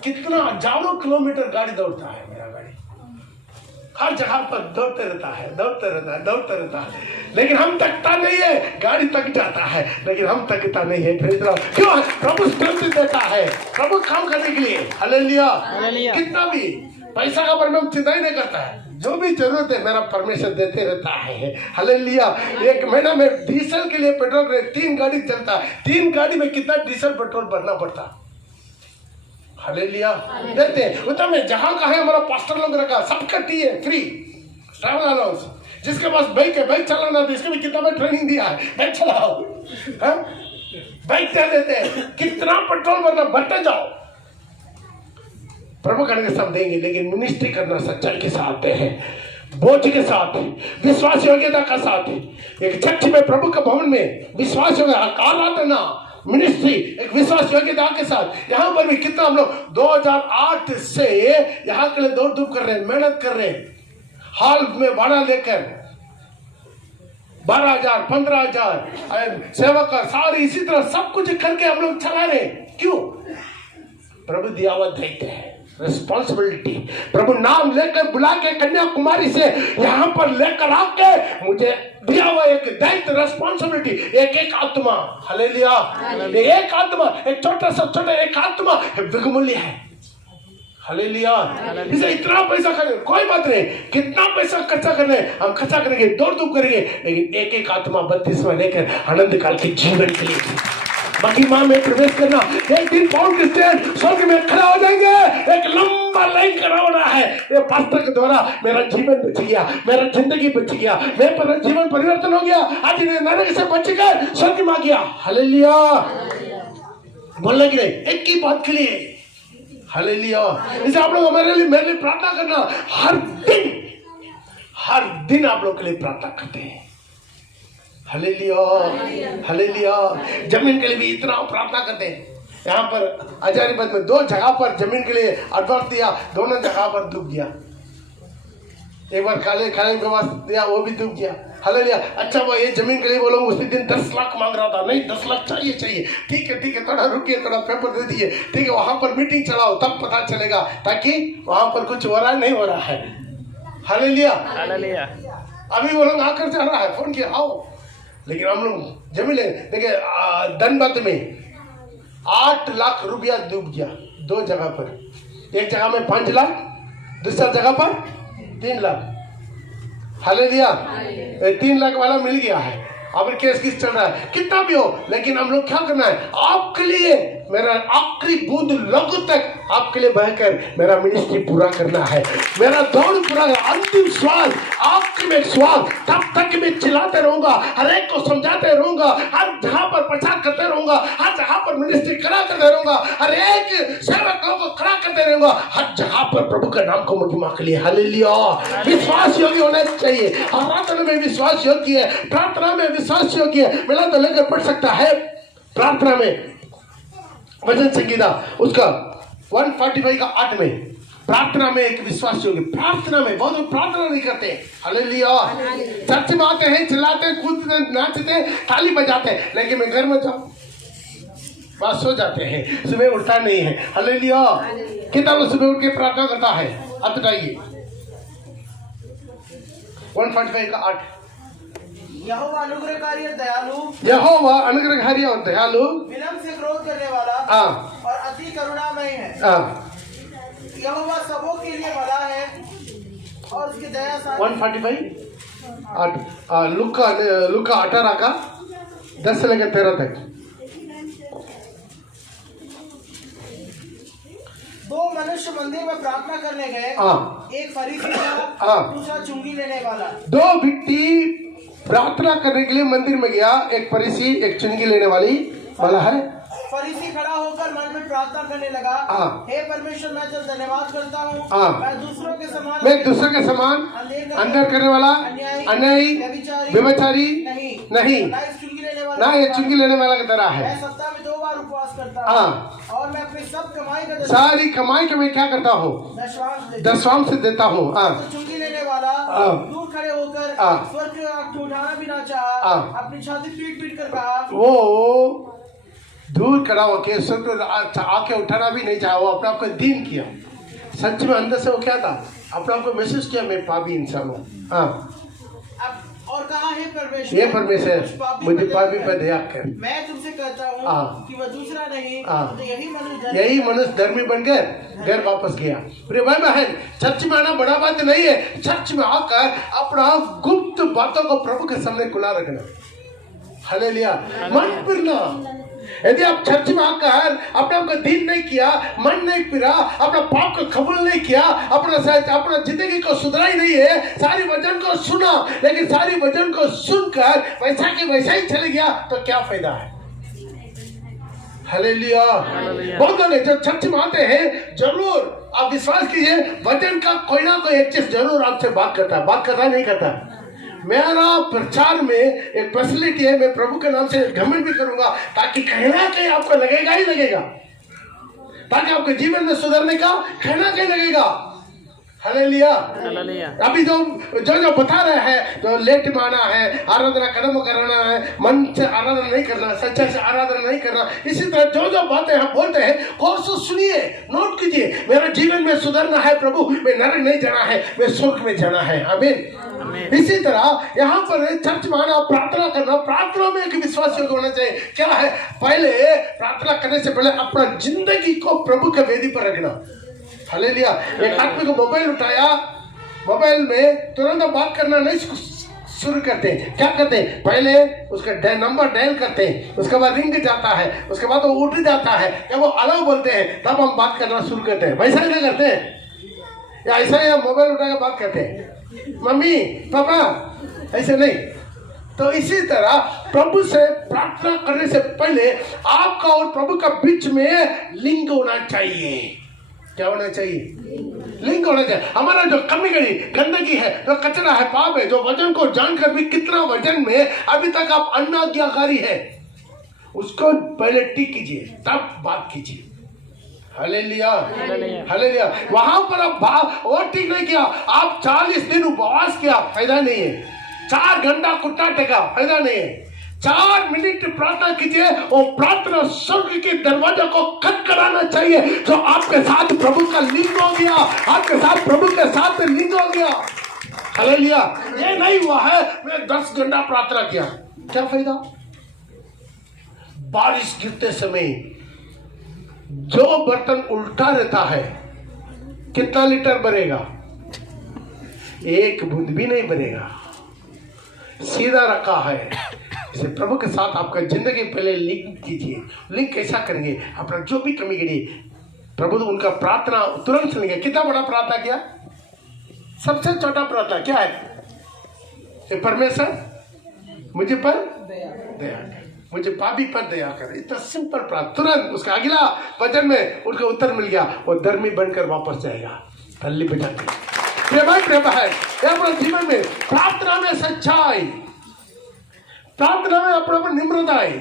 कितना हजारों किलोमीटर गाड़ी दौड़ता है मेरा गाड़ी, हर जगह पर दौड़ते रहता है, लेकिन हम थकता नहीं है। गाड़ी थक जाता है लेकिन हम थकता नहीं है। क्यों? प्रभु स्ट्रेंथ देता है, प्रभु काम करने के लिए। हालेलुया। कितना भी पैसा का परिणाम चिंता ही नहीं करता है, जो भी जरूरत है मेरा परमेश्वर देते रहता है। हालेलुया। एक महीना में डीजल के लिए पेट्रोल 3 गाड़ी चलता है, 3 गाड़ी में कितना डीजल पेट्रोल भरना पड़ता। हालेलुया। देते हैं उतना में जहां का है हमारा पास्टर लोग रखा, सबका टी है फ्री ट्रैवल अलाउंस। जिसके पास बाइक है, बाइक चलाना तो इसको भी कितना में ट्रेनिंग दिया है, बाइक चलाओ, बाइक चला देते हैं, कितना पेट्रोल भरना, भरते जाओ। प्रभु करने सब देंगे, लेकिन मिनिस्ट्री करना सच्चाई के साथ है, बोझ के साथ, विश्वास योग्यता का साथ। एक चर्च में, प्रभु के भवन में विश्वास योग्य आराधना मिनिस्ट्री एक विश्वास योग्यता के साथ। यहाँ पर भी कितना हम लोग 2008 से यहाँ के लिए दौड़ धूप कर रहे हैं, मेहनत कर रहे हैं, हॉल में भाड़ा लेकर 12,000 15,000 सेवक सारे इसी तरह सब कुछ करके हम लोग चला रहे। क्यों? प्रभु दिया हुआ दायित्व है, रिस्पॉन्सिबिलिटी। प्रभु नाम लेकर बुला के कन्याकुमारी से यहाँ पर लेकर आके मुझे दिया हुआ एक दायित्व, रिस्पॉन्सिबिलिटी। एक आत्मा, हालेलुया, एक आत्मा, एक छोटा एक आत्मा बहुमूल्य है। हालेलुया। इसे इतना पैसा करें कोई बात नहीं, कितना पैसा खर्चा करने हम खर्चा करेंगे, दौड़ धूप करेंगे, लेकिन एक आत्मा 32वां लेकर आनंद काल के जीवन के लिए महिमा में प्रवेश करना। एक दिन पौल क्रिश्चियन स्वर्ग में खड़ा हो जाएंगे, एक लंबा लाइन खड़ा होना है। ये पास्टर के द्वारा मेरा जीवन बच गया, मेरा जिंदगी बच गया, मेरा जीवन परिवर्तन हो गया, आज नरक से बचकर स्वर्ग में आ गया। हालेलुया। बोलने के लिए एक ही बात के लिए। हालेलुया। इसे आप लोग हमारे लिए, मेरे लिए प्रार्थना करना। हर दिन आप लोग के लिए प्रार्थना करते हैं। Hallelujah, hallelujah. जमीन के लिए भी इतना प्रार्थना करते हैं। यहाँ पर हजारीबाग में 2 जगह पर जमीन के लिए एडवांस दिया, दोनों जगह पर डूब गया। एक बार खाने के बाद दिया, वो भी डूब गया। हालेलुया। अच्छा वो ये जमीन के लिए वो लोग उसी दिन 10 लाख मांग रहा था, नहीं 10 लाख चाहिए। ठीक है, थोड़ा रुकिए, थोड़ा पेपर दे दिए, ठीक है, वहां पर मीटिंग चलाओ, तब पता चलेगा, ताकि वहां पर कुछ हो रहा है नहीं हो रहा है। Hallelujah, hallelujah. अभी वो लोग आकर जा रहा है, फोन किया आओ, लेकिन हम लोग जमीन देखिए धनबाद में 8 लाख रुपया डूब गया 2 जगह पर। एक जगह में 5 लाख, दूसरा जगह पर 3 लाख। हालेलुया। 3 लाख वाला मिल गया है, अब केस किस चल रहा है, कितना भी हो, लेकिन हम लोग क्या करना है, आपके लिए मेरा आखिरी बूंद लहू तक आपके लिए बहकर मेरा मिनिस्ट्री पूरा करना है, मेरा दौड़ पूरा, अंतिम श्वास, आखिरी में श्वास, तब तक मैं चिल्लाते रहूंगा, हर एक को समझाते रहूंगा, हर जहां पर प्रचार करते रहूंगा, हर जहां पर मिनिस्ट्री खड़ा करते रहूंगा, हर एक सेवक को खड़ा करते रहूंगा, हर जहां पर प्रभु का नाम को महिमा के लिए। हालेलुया। विश्वास योग्य होना चाहिए, आराधना में विश्वास योग्य है, प्रार्थना में विश्वास योग्य है। मिला तो लेकर पढ़ सकता है प्रार्थना में, भजन संगीता उसका 145 का 8 में, प्रार्थना में एक विश्वास योग्य। प्रार्थना में बहुत लोग प्रार्थना नहीं करते। हालेलुया। चर्च में आते हैं, चिल्लाते हैं, कूदते, नाचते हैं, ताली बजाते हैं, लेकिन मैं घर में जाऊं बस सो जाते हैं, सुबह उठता नहीं है। हालेलुया। कितना लोग सुबह उठ के प्रार्थना करता है, हाथ उठाइए। 145 का 8। यहोवा अनुग्रहकारी और दयालु, यहोवा अनुग्रहकारी और दयालु, विलम्ब से क्रोध करने वाला और अति करुणामय है। यहोवा सबों के लिए भला है और उसकी दया 145 8। लुका 18 का 10 से लेकर 13 तक। दो मनुष्य मंदिर में प्रार्थना करने गए, एक फरीसी था, दूसरा चुंगी लेने वाला। दो व्यक्ति प्रार्थना करने के लिए मंदिर में गया, एक फरीसी एक चुंगी लेने वाला है। फरीसी खड़ा होकर मन में प्रार्थना करने लगा, हे परमेश्वर, मैं तुझे धन्यवाद करता हूँ, मैं दूसरों के समान अंदर करने वाला, अन्यायी, व्यभिचारी नहीं, ना ये चुंगी लेने वाला की तरह है। मैं सप्ताह में 2 बार उपवास करता हूँ और मैं अपनी सब कमाई का सारी कमाई के मैं क्या करता हूँ, दशवांश देता हूँ। चुंगी लेने वाला दूर खड़े होकर स्वर्ग की आंख उठाना भी ना चाहा, अपनी छाती पीट कर कहा, वो दूर खड़ा होके स्वर्ग आके उठाना भी नहीं चाहा, वो अपने आप को दीन किया। सच में अंदर से वो क्या था, अपने आप को महसूस किया मैं पापी इंसान हूँ। और कहा, हे परमेश्वर, ये परमेश्वर मुझे पापी पर दया कर। मैं तुमसे कहता हूँ कि वह दूसरा नहीं तो यही मनुष्य धर्मी बनकर घर वापस गया। प्रिय भाई बहन, चर्च में आना बड़ा बात नहीं है। चर्च में आकर अपना गुप्त बातों को प्रभु के सामने खुला रखना। हालेलुया। मन फिरना। यदि आप चर्च में आकर अपने आप को दीन नहीं किया, मन नहीं फिरा, अपना पाप को कबूल नहीं किया, अपना जिंदगी को सुधरा ही नहीं है, सारी वचन को सुना लेकिन सारी वचन को सुनकर वैसा के वैसा ही चले गया, तो क्या फायदा है। हालेलुया। बहुत लोग जो चर्च में आते हैं, जरूर आप विश्वास कीजिए, वचन का कोई ना कोई एक चीज जरूर आपसे बात करता नहीं करता। मेरा प्रचार में एक फैसिलिटी है, मैं प्रभु के नाम से घमंड भी करूंगा ताकि कहीं ना कहीं आपको लगेगा ही लगेगा, ताकि आपके जीवन में सुधरने का कहीं ना कहीं लगेगा। हालेलुया। अभी जो बता रहे हैं, तो लेट में आना है, आराधना कर्म करना है, मन से आराधना नहीं करना, सच्चाई से आराधना नहीं करना, इसी तरह जो बातें हम बोलते हैं कौन सा सुनिए, नोट कीजिए। मेरा जीवन में सुधरना है प्रभु, मैं नरक नहीं जाना है, मैं स्वर्ग में जाना है। आमीन। इसी तरह यहाँ पर चर्च में आना, प्रार्थना करना, प्रार्थना में एक विश्वास होना चाहिए। क्या है, पहले प्रार्थना करने से पहले अपना जिंदगी को प्रभु के वेदी पर रखना। हालेलुया। एक आदमी को मोबाइल उठाया, मोबाइल में तुरंत बात करना नहीं शुरू करते। क्या करते हैं, पहले उसका नंबर डायल करते हैं, उसके बाद रिंग जाता है, उसके बाद वो उठ जाता है, या वो अलाउ बोलते हैं, तब हम बात करना शुरू करते हैं। वैसा क्या करते हैं, या ऐसा ही मोबाइल उठा के बात करते हैं, मम्मी पापा, ऐसे नहीं। तो इसी तरह प्रभु से प्रार्थना करने से पहले आपका और प्रभु का बीच में लिंक होना चाहिए। क्या होना चाहिए, लिंक होना चाहिए। हमारा जो कमी गंदगी है, जो कचरा है, पाप है, जो वजन को जानकर भी कितना वजन में अभी तक आप अनाज्ञाकारी है, उसको पहले ठीक कीजिए, तब बात कीजिए। हालेलुया। हालेलुया। वहां पर आप वो ठीक नहीं किया, आप 40 दिन उपवास किया, फायदा नहीं है। 4 घंटा कुत्ता टेका, फायदा नहीं है। 4 मिनट प्रार्थना कीजिए, और प्रार्थना स्वर्ग के दरवाजा को खटखटाना चाहिए। जो आपके साथ प्रभु का लिंक हो गया, आपके साथ प्रभु के साथ लिंक हो गया। हालेलुया। ये नहीं हुआ है, मैं 10 घंटा प्रार्थना किया, क्या फायदा। बारिश गिरते समय जो बर्तन उल्टा रहता है, कितना लीटर भरेगा, 1 बूंद भी नहीं भरेगा। सीधा रखा है। इसे प्रभु के साथ आपका जिंदगी पहले लिंक कीजिए। लिंक कैसा करेंगे, अपना जो भी कमी गिरी, प्रभु तो उनका प्रार्थना तुरंत सुनेंगे। कितना बड़ा प्रार्थना किया, सबसे छोटा प्रार्थना क्या है, परमेश्वर मुझे पर दया कर, मुझे पापी पर दया कर। इतना सिंपल प्रार्थना, तुरंत उसका अगला वचन में उनका उत्तर मिल गया, वो धर्मी बनकर वापस जाएगा। तल्ली बजा के प्रेम है अपने जीवन में। प्रार्थना में सच्चाई, प्रार्थना में अपना निम्रता है।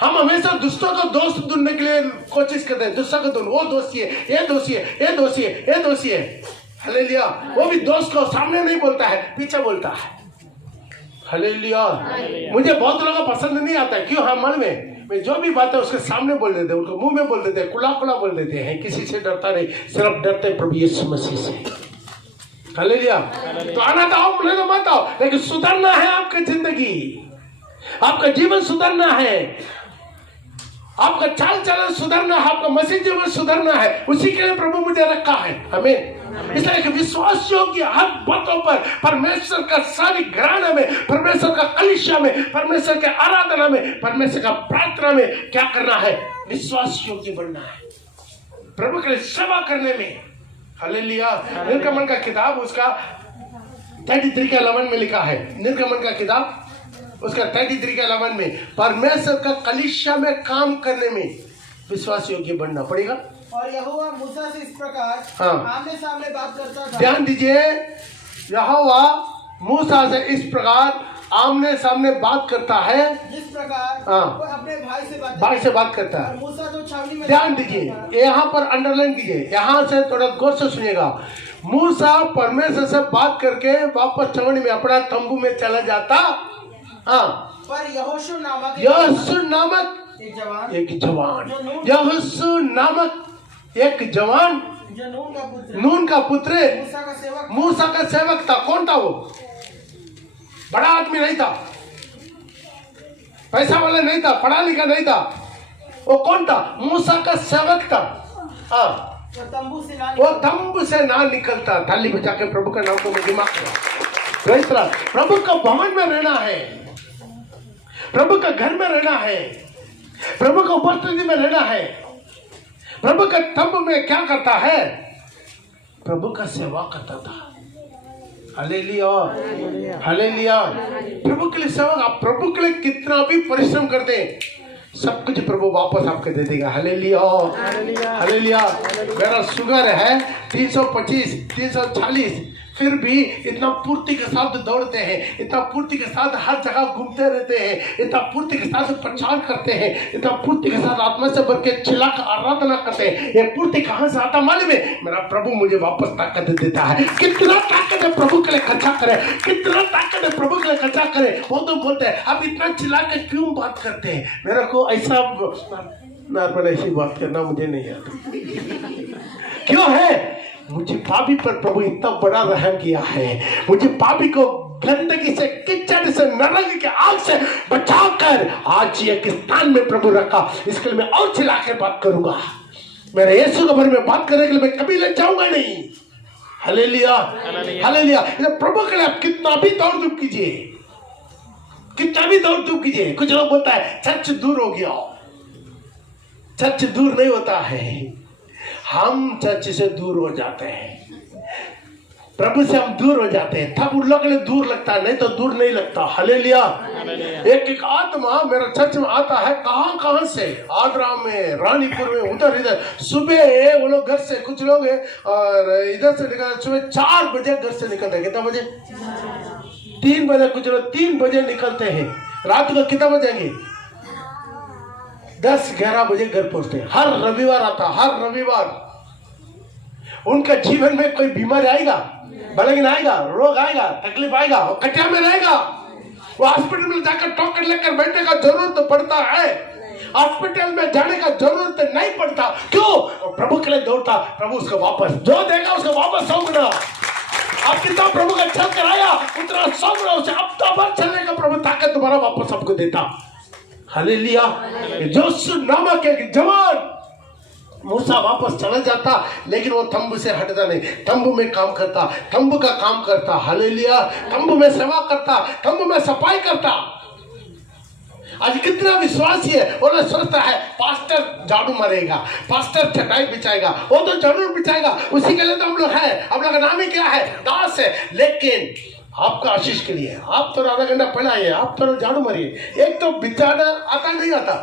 हम हमेशा दुष्टों को दोस्त ढूंढने के लिए कोशिश करते हैं, दुष्टों को ढूंढ, वो दोषी है, ये दोषी है, ये दोषी है, ये दोषी है। हालेलुया। वो भी दोस्त को सामने नहीं बोलता है, पीछे बोलता है। हालेलुया। मुझे बहुत लोगों को पसंद नहीं आता, क्यों, हम मन में जो भी बात है उसके सामने बोल देते हैं, उनको मुंह में बोल देते हैं, खुला खुला बोल देते हैं। किसी से डरता नहीं, सिर्फ डरते प्रभु यीशु मसीह से। हालेलुया। तो आना तो आओ, नहीं तो मत आओ, लेकिन सुधरना है आपकी जिंदगी, आपका जीवन सुधरना है, आपका चाल चलन सुधरना है, आपका मसीह जीवन सुधरना है। उसी के लिए प्रभु मुझे रखा है। हमें इसलिए विश्वास योग्य हर बातों पर परमेश्वर का सारी घराना में, परमेश्वर का कलीसिया में, परमेश्वर के आराधना में, परमेश्वर का प्रार्थना में क्या करना है? विश्वास योग्य बनना है, प्रभु के लिए सेवा करने में। हालेलुया। निर्गमन का किताब उसका 33:11 में लिखा है। निर्गमन का किताब उसका 33:11 में परमेश्वर का कलीसिया में काम करने में विश्वास योग्य बनना पड़ेगा। और यहोवा मूसा से इस प्रकार हाँ। आमने सामने बात करता था। ध्यान दीजिए, यहोवा मूसा से इस प्रकार आमने सामने बात करता है, जिस प्रकार हाँ। वो अपने भाई से बात करता है। और मूसा तो छावनी में। ध्यान दीजिए, यहाँ पर अंडरलाइन कीजिए, यहाँ से थोड़ा गौर से सुनिएगा। मूसा परमेश्वर से बात करके वापस छावनी में अपना तंबू में चला जाता। हाँ, पर यहोशू नामक एक जवान, यहोशू नामक एक जवान जो नून का पुत्र मूसा का सेवक था। कौन था वो? बड़ा आदमी नहीं था, पैसा वाला नहीं था, पढ़ा लिखा नहीं था। वो कौन था? मूसा का सेवक था। हाँ, वो तंबू से ना निकलता। थाली बजा के प्रभु का नाम को मैं दिमाग में, प्रभु का भवन में रहना है, प्रभु का घर में रहना है, प्रभु का उपस्थिति में रहना है। प्रभु का तंबू में क्या करता है? प्रभु का सेवा करता था। Hallelujah, hallelujah. प्रभु के लिए सेवा, आप प्रभु के लिए कितना भी परिश्रम करते हैं, सब कुछ प्रभु वापस आपको दे देगा। Hallelujah, hallelujah. मेरा शुगर है 325, 340, फिर भी इतना पूर्ति के साथ दौड़ते हैं, इतना पूर्ति के साथ हर जगह घूमते रहते हैं, इतना पूर्ति के साथ प्रचार करते हैं, इतना पूर्ति के साथ आत्मा से भर के चिल्लाकर आराधना करते हैं। ये पूर्ति कहाँ से आता मालूम है? मेरा प्रभु मुझे वापस ताकत देता है। कितना ताकत है प्रभु के लिए खर्चा करे, कितना ताकत है प्रभु के लिए खर्चा करे। वो तो बोलते हैं अब इतना चिल्ला के क्यों बात करते हैं? मेरे को ऐसा नॉर्मल ऐसी बात करना मुझे नहीं आता। क्यों है? मुझे पापी पर प्रभु इतना बड़ा रहम किया है। मुझे पापी को गंदगी से, कीचड़ से, नरक के आग से बचाकर आज एक स्थान में प्रभु रखा। इसके लिए मैं और चिल्ला के बात करूंगा। मेरे यीशु के बारे में बात करने के लिए मैं कभी लग जाऊंगा नहीं। Hallelujah, hallelujah. प्रभु के लिए आप कितना भी दौड़ धूप कीजिए, कितना भी दौड़ धूप कीजिए। कुछ लोग बोलता है चर्च दूर हो गया। चर्च दूर नहीं होता है, हम चर्च से दूर हो जाते हैं, प्रभु से हम दूर हो जाते हैं, तब उन लोगों के लिए दूर लगता है, नहीं तो दूर नहीं लगता। हालेलुया। एक एक आत्मा मेरा चर्च में आता है, कहां से? आगरा में, रानीपुर में, उधर इधर। सुबह वो लोग घर से, कुछ लोग है और इधर से निकल, सुबह 4 बजे घर से निकलते हैं। कितना बजे? 3 बजे। कुछ लोग 3 बजे निकलते हैं। रात को कितना बजेंगे? 10-11 बजे घर पहुंचते हैं। हर रविवार आता, हर रविवार। उनका जीवन में कोई बीमारी आएगा, बलगन आएगा, रोग आएगा, तकलीफ आएगा, वो कटिया में रहेगा। वो हॉस्पिटल में जाकर टोकन लेकर बैठने का जरूरत तो पड़ता है, हॉस्पिटल में जाने का जरूरत नहीं पड़ता। क्यों? प्रभु के लिए दौड़ता। प्रभु उसको वापस जो देगा उसको वापस सौंपना। आप कितना प्रभु का चल कर आया उतना सौंपना उसे। हफ्ता भर चलने का प्रभु ताकत दोबारा वापस आपको देता। हालेलुया। यहोशू नामक एक जवान मूसा वापस चला जाता, लेकिन वो तंबू से हटता नहीं, तंबू में काम करता, तंबू का काम करता। हालेलुया। तंबू में सेवा करता, तंबू में सफाई करता। आज कितना विश्वासी है, वो लोग सोचता है पास्टर झाड़ू मारेगा, पास्टर चटाई बिछाएगा, वो तो जरूर बिछाएगा, उसी के लिए तो हम लोग है। हम लोग का नाम ही क्या है? दास है। लेकिन आपका आशीष के लिए आप तो आधा घंटा पहले आइए, आप तो झाड़ू मारिए। एक तो बिछाना आता नहीं आता।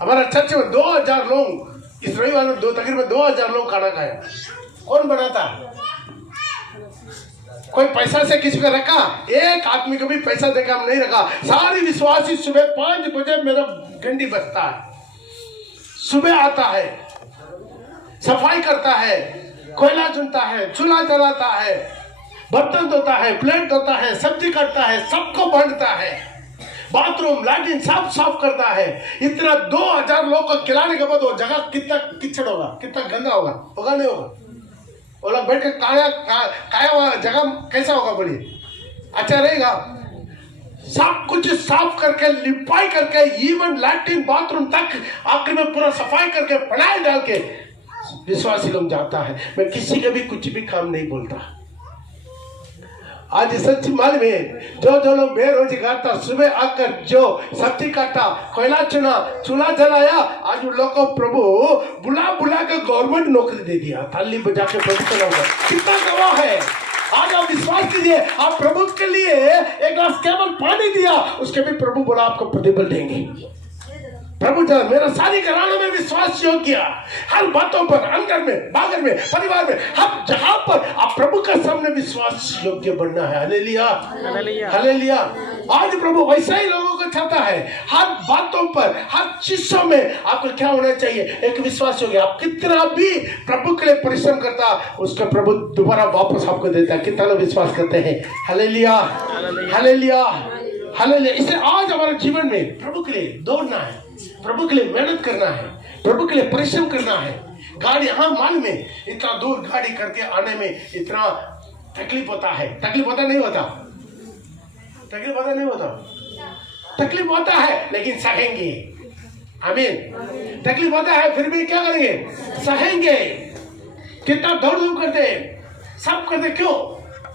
हमारा चर्च में 2000 लोग इस रविवार में तकरीबन 2000 लोग खाना खाए। कौन बनाता? कोई पैसा से किसी को रखा? एक आदमी को भी पैसा देकर हम नहीं रखा। सारी विश्वासी सुबह 5 बजे मेरा घंटी बजता है, सुबह आता है, सफाई करता है, कोयला चुनता है, चूल्हा जलाता है, बर्तन धोता है, प्लेट धोता है, सब्जी काटता है, सबको बांटता है, बाथरूम लैट्रिन सब साफ करता है। इतना 2000 लोग को खिलाने के बाद वो जगह कितना किचड़ होगा, कितना गंदा होगा? होगा नहीं होगा? वो लोग बैठ के काया हुआ जगह कैसा होगा बोलिए? अच्छा रहेगा? सब कुछ साफ करके लिपाई करके इवन लैट्रिन बाथरूम तक आखिर में पूरा सफाई करके पढ़ाई डाल के विश्वासी लोग जाता है। मैं किसी का भी कुछ भी काम नहीं बोलता। आज सच मालूम है, जो लोग बेरोजगार था, सुबह आकर जो सब्जी काटा, कोयला चुना, चूल्हा जलाया, आज उन लोगों को प्रभु बुला के गवर्नमेंट नौकरी दे दिया। ताली बजा के प्रभु का नाम कितना गवाह है। आज आप विश्वास कीजिए, आप प्रभु के लिए एक गिलास केवल पानी दिया, उसके भी प्रभु बोला आपको प्रतिफल देंगे। प्रभु जब मेरा सारी घरानों में विश्वास योग्य, हर बातों पर, अंदर में, बाहर में, परिवार में, हर जगह पर आप प्रभु के सामने विश्वास योग्य बनना है। Hallelujah, hallelujah. आज प्रभु वैसा ही लोगों को चाहता है। हर बातों पर, हर चीजों में आपको क्या होना चाहिए? एक विश्वास योग्य। आप कितना भी प्रभु के लिए परिश्रम करता, उसका प्रभु दोबारा वापस आपको देता है। कितना लोग विश्वास करते हैं? Hallelujah, hallelujah, hallelujah. इसलिए आज हमारे जीवन में प्रभु के लिए दौड़ना है, प्रभु के लिए मेहनत करना है, प्रभु के लिए परिश्रम करना है। गाड़ी, हाँ मालूम है, इतना दूर गाड़ी करके आने में इतना तकलीफ होता है। तकलीफ होता नहीं होता? तकलीफ होता नहीं होता? तकलीफ होता है, लेकिन सहेंगे। आमीन। तकलीफ होता है, फिर भी क्या करेंगे? सहेंगे। कितना दौड़ करते हैं, सब करते। क्यों?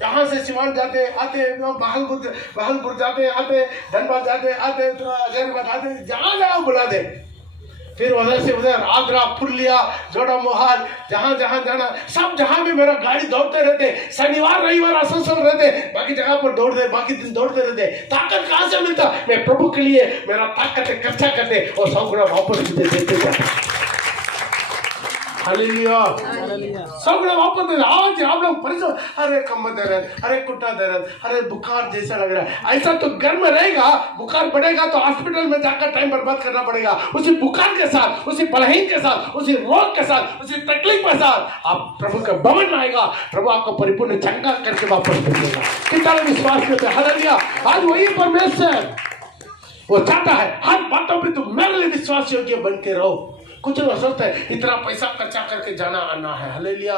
यहाँ से सिवान जाते आते, बहालपुर जाते आते, धनबाद जाते आते, तो अजयबाद आते, जहाँ जहाँ बुला दे। फिर उधर से उधर आगरा, पुरलिया, जोड़ा मोहाल, जहाँ जहाँ जाना, सब जहाँ भी मेरा गाड़ी दौड़ते रहते। शनिवार रविवार आसनसोल रहते, बाकी जगह पर दौड़ दे, बाकी दिन दौड़ते रहते। ताकत कहाँ से मिलता? मैं प्रभु के लिए मेरा ताकत खर्चा करते और 100 गुना वापस देते जाते। हालेलुया, 100 गुना वापस दे। आज आप लोग परेशान, अरे कमर दर्द, अरे कुट्टा दर्द, अरे बुखार जैसा लग रहा है। ऐसा तो घर में रहेगा, बुखार बढ़ेगा तो हॉस्पिटल में जाकर टाइम बर्बाद करना पड़ेगा। उसी बुखार के साथ, उसी बलहीन के साथ, उसी रोग के साथ, उसी तकलीफ के साथ आप प्रभु का भवन आएगा, प्रभु आपको परिपूर्ण चंगा करके वापस भेजेगा। कितना विश्वास करते हैं? हालेलुया। आज वही परमेश्वर वो चाहता है, हर बातों पर तुम मेरे लिए विश्वास योग्य बन के रहो। कुछ लोग सोचते हैं इतना पैसा खर्चा करके जाना आना है। हालेलुया।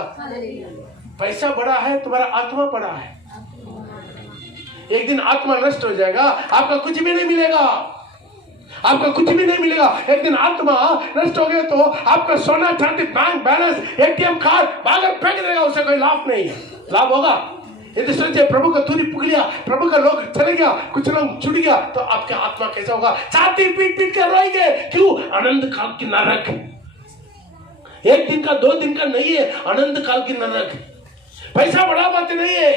पैसा बड़ा है, तुम्हारा आत्मा बड़ा है। एक दिन आत्मा नष्ट हो जाएगा, आपका कुछ भी नहीं मिलेगा, आपका कुछ भी नहीं मिलेगा। एक दिन आत्मा नष्ट हो गया तो आपका सोना चांदी, बैंक बैलेंस, ATM कार्ड बाहर फेंक देगा, उससे कोई लाभ नहीं है। लाभ होगा? यदि सोचे प्रभु का तुरी पुग लिया, प्रभु का लोग चले गया, कुछ लोग छूट गया, तो आपका आत्मा कैसा होगा? छाती पीट पीट कर रोएंगे। क्यों? अनंत काल की नरक। एक दिन का, 2 दिन का नहीं है, अनंत काल की नरक। पैसा बड़ा बात नहीं है।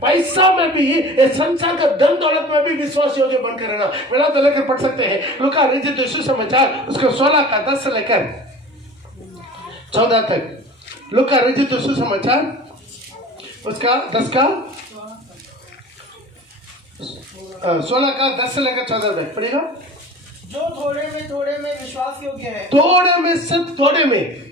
पैसा में भी, इस संसार का धन दौलत में भी विश्वास योग्य बनकर रहना। मेरा तो लेकर पढ़ सकते हैं, लूका रचित सुसमाचार उसका 16 का 10 से लेकर 14 तक। लूका रचित सुसमाचार उसका 10 का 16 का 10 से लेकर 14 तक पढ़ेगा। जो थोड़े में विश्वास योग्य है, थोड़े में सब, थोड़े में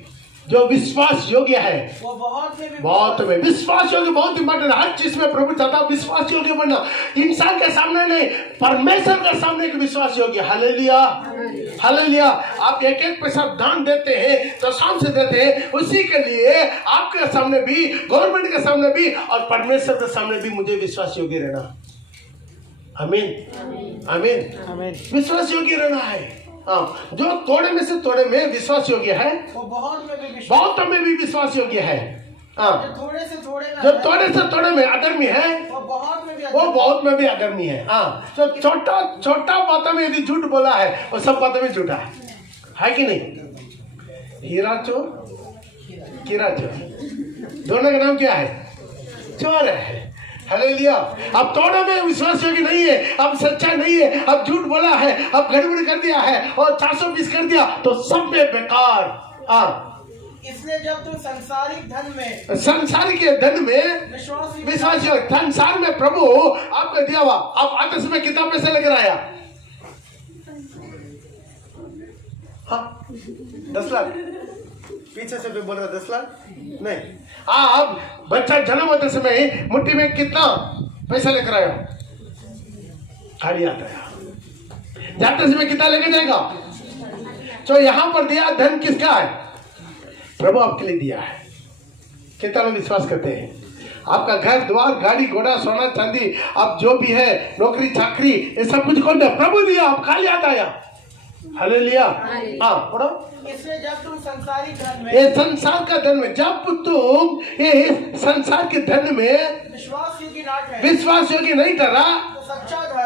जो विश्वास योग्य है, वो बहुत में भी बहुत में विश्वास योग्य। बहुत इंपॉर्टेंट। हर चीज में प्रभु चाहता है विश्वास योग्य बनना। इंसान के सामने नहीं, परमेश्वर के सामने की विश्वास योग्य। Hallelujah, hallelujah. आप एक एक पैसा दान देते हैं, तो शाम से देते हैं, उसी के लिए आपके सामने भी, गवर्नमेंट के सामने भी और परमेश्वर के सामने भी मुझे विश्वास योग्य रहना। आमीन, आमीन, आमीन। विश्वास योग्य रहना है। हाँ, जो थोड़े में से थोड़े में विश्वास योग्य है, वो बहुत में भी विश्वास योग्य है। हाँ, जो थोड़े से थोड़े में अधर्मी है, वो बहुत में भी अधर्मी है। हाँ, जो छोटा बातों में यदि झूठ बोला है, वो सब बातों में झूठा है कि नहीं? हीरा चोर, कीरा चोर, दोनों का नाम क्या है? चोर है। हालेलुया। अब थोड़े में विश्वास योग्य नहीं है, अब सच्चा नहीं है, अब झूठ बोला है, अब गड़बड़ कर दिया है और 420 कर दिया, तो सब में बेकार। इसलिए जब तुम संसारिक धन में विश्वास योग्य, संसार में प्रभु आपको दिया हुआ, आप आते समय कितना पैसा लेकर आया? हाँ, 10 लाख। पीछे से भी बोल रहा 10 लाख नहीं। आप बच्चा जन्म होते समय मुट्ठी में कितना पैसा लेकर आया? खाली आता है। जाते समय कितना लेकर जाएगा? तो यहां पर दिया धन किसका है? प्रभु आपके लिए दिया है। कितना लोग विश्वास करते हैं? आपका घर द्वार गाड़ी घोड़ा सोना चांदी आप जो भी है नौकरी चाकरी ये सब कुछ कौन दिया? प्रभु दिया। आप खाली याद आया? हालेलुया। हाँ पढ़ो। इसलिए जब तुम संसारी धन में, ये संसार का धन में, जब तुम ये संसार के धन में विश्वास योग्य ना ठहरे, विश्वास योग्य नहीं ठहरा, तो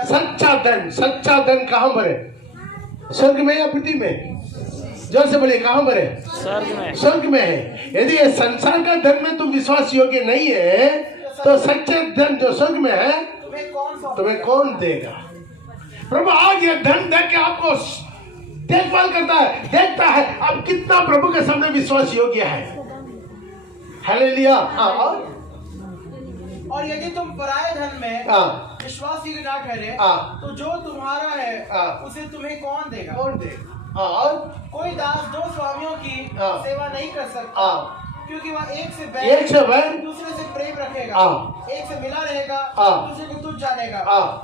सच्चा सच्चा धन कहाँ पर है? स्वर्ग में या पृथ्वी में? जोर से बोलिए, कहाँ पर है? स्वर्ग में है। यदि ये संसार का धन में तुम विश्वास योग्य नहीं है तो सच्चे धन जो स्वर्ग में है तुम्हें कौन देगा? प्रभु आज ये धन दे के आपको देखभाल करता है, देखता है आप कितना प्रभु के सामने विश्वास योग्य है। हालेलुया। और यदि तुम पराये धन में विश्वास योग्य ना ठहरे, तो जो तुम्हारा है उसे तुम्हें कौन देगा? और कोई दास दो स्वामियों की सेवा नहीं कर सकता, क्योंकि वह एक से बैर दूसरे से प्रेम रखेगा, एक से मिला रहेगा दूसरे को तुच्छ जानेगा।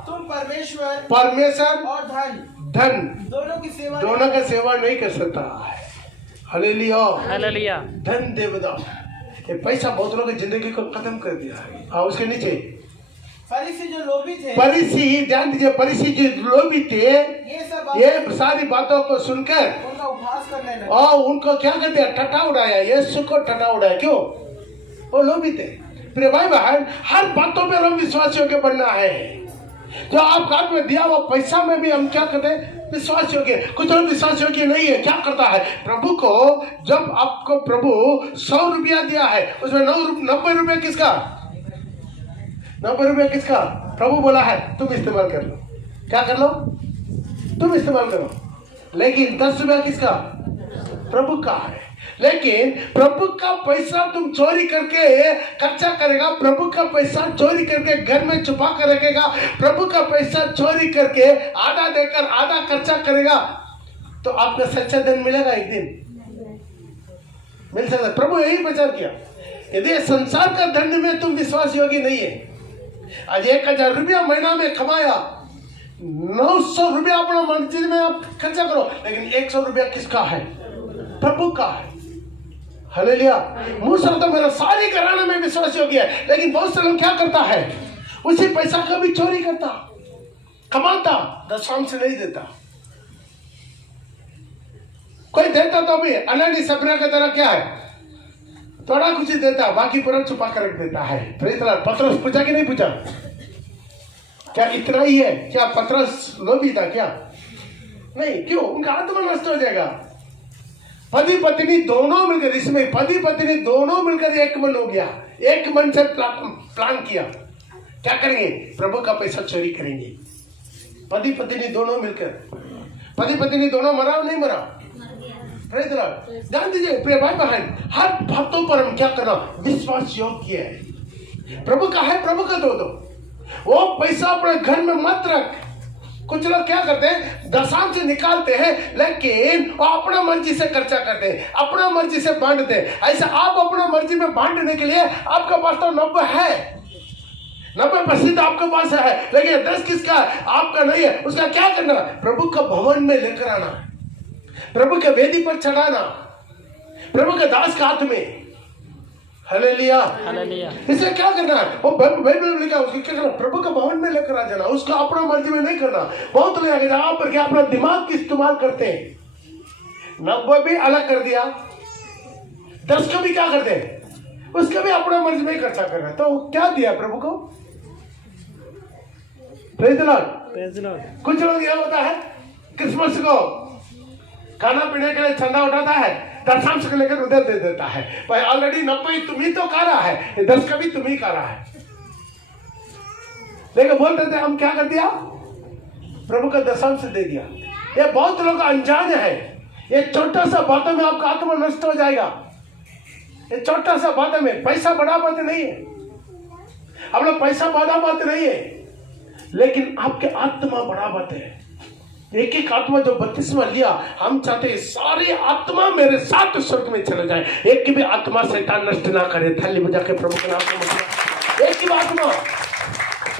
तुम परमेश्वर और धन दोनों की सेवा नहीं कर सकता है। हालेलुया। धन देवता ये पैसा बहुत लोगों की जिंदगी को खत्म कर दिया है। उसके नीचे फरीसी जो लोभी थे, फरीसी ध्यान दीजिए, फरीसी जो लोभी थे ये सारी बातों को सुनकर उनका उपहास करने लगे और उनको क्या कर दिया? टटा उड़ाया। यीशु को टटा उड़ाया। क्यों? वो लोभी थे। प्रिय भाई बहन, हर बातों पे हम विश्वास योग्य बनना है। जो आपका हाथ में दिया हुआ पैसा में भी हम क्या करते हैं? विश्वास योग्य। कुछ लोग विश्वास योग्य नहीं है। क्या करता है? प्रभु को जब आपको प्रभु 100 रुपया दिया है उसमें 90 रुपया किसका? 90 रुपया किसका? प्रभु बोला है तुम इस्तेमाल कर लो। क्या कर लो? तुम इस्तेमाल करो। लेकिन 10 रुपया किसका? प्रभु का है। लेकिन प्रभु का पैसा तुम चोरी करके खर्चा करेगा, प्रभु का पैसा चोरी करके घर में छुपा कर रखेगा, प्रभु का पैसा चोरी करके आधा देकर आधा खर्चा करेगा, तो आपका सच्चा धन मिलेगा? एक दिन मिल सकता। प्रभु यही प्रचार किया। यदि संसार का धन में तुम विश्वास योग्य नहीं है, आज 1000 रुपया महीना में कमाया, 900 रुपया अपना मर्जी में आप खर्चा करो, लेकिन 100 रुपया किसका है? प्रभु का है। हालेलुया। मूसा तो मेरा सारी घराने में विश्वास योग्य है, लेकिन बहुत से लोग क्या करता है? उसी पैसा का भी चोरी करता, कमाता, दशमांश नहीं देता। कोई देता तो भी अनाड़ी सपना की तरह क्या है? थोड़ा कुछ ही देता, बाकी पूरा छुपा कर रख देता है। पतरस पूछा कि नहीं पूछा? क्या इतना ही है? क्या पतरस लोभी था क्या? नहीं। क्यों? उनका आत्मा नष्ट हो जाएगा। पति पत्नी दोनों मिलकर, इसमें पति पत्नी दोनों मिलकर एक मन हो गया, एक मन से प्लान किया। क्या करेंगे? प्रभु का पैसा चोरी करेंगे। पति पत्नी दोनों मिलकर, पति पत्नी दोनों मरा नहीं मरा? ध्यान दीजिए प्रिय भाई बहन, हर बातों पर हम क्या करना? विश्वास योग्य है। प्रभु का है, प्रभु का दो। वो पैसा अपने घर में मत रख। कुछ लोग क्या करते हैं? दशमांश निकालते हैं, लेकिन वो अपना मर्जी से खर्चा करते हैं, अपना मर्जी से बांटते हैं। ऐसा आप अपना मर्जी में बांटने के लिए आपका पास तो 90 है, 90% आपके पास है, लेकिन 10 किसका? आपका नहीं है। उसका क्या करना? प्रभु का भवन में लेकर आना, प्रभु के वेदी पर चढ़ाना, प्रभु के दास का हाथ में। हालेलुया। इसे क्या करना है? वो बाइबल में लिखा, उसको क्या करना? प्रभु का भवन में लेकर आ जाना। उसका अपना मर्जी में नहीं करना। बहुत लोग यहाँ पर क्या अपना दिमाग की इस्तेमाल करते हैं। 90 भी अलग कर दिया, 10 का भी क्या करते हैं? उसका भी अपना मर्जी में खर्चा करना। तो क्या दिया प्रभु को? Praise the Lord. कुछ लोग यह होता है क्रिसमस को खाना पीने के लिए चंदा उठाता है, दशमांश को लेकर उधर दे देता है। भाई ऑलरेडी 90 तुम ही तो खा रहा है, 10 का भी तुम ही खा रहा है। लेकिन बोलते थे हम क्या कर दिया? प्रभु का दशमांश दे दिया। ये बहुत लोग अनजान है। ये छोटा सा बातों में आपका आत्मा नष्ट हो जाएगा। ये छोटा सा बातों में, पैसा बड़ा बात नहीं है, अपना पैसा बड़ा बात नहीं है, लेकिन आपके आत्मा बड़ा बात है। एक आत्मा जो 32वां लिया, हम चाहते हैं सारी आत्मा मेरे साथ स्वर्ग में चले जाए। एक की भी आत्मा शैतान नष्ट ना करे। थाली बजा के प्रभु के नाम से मतलब एक की भी आत्मा।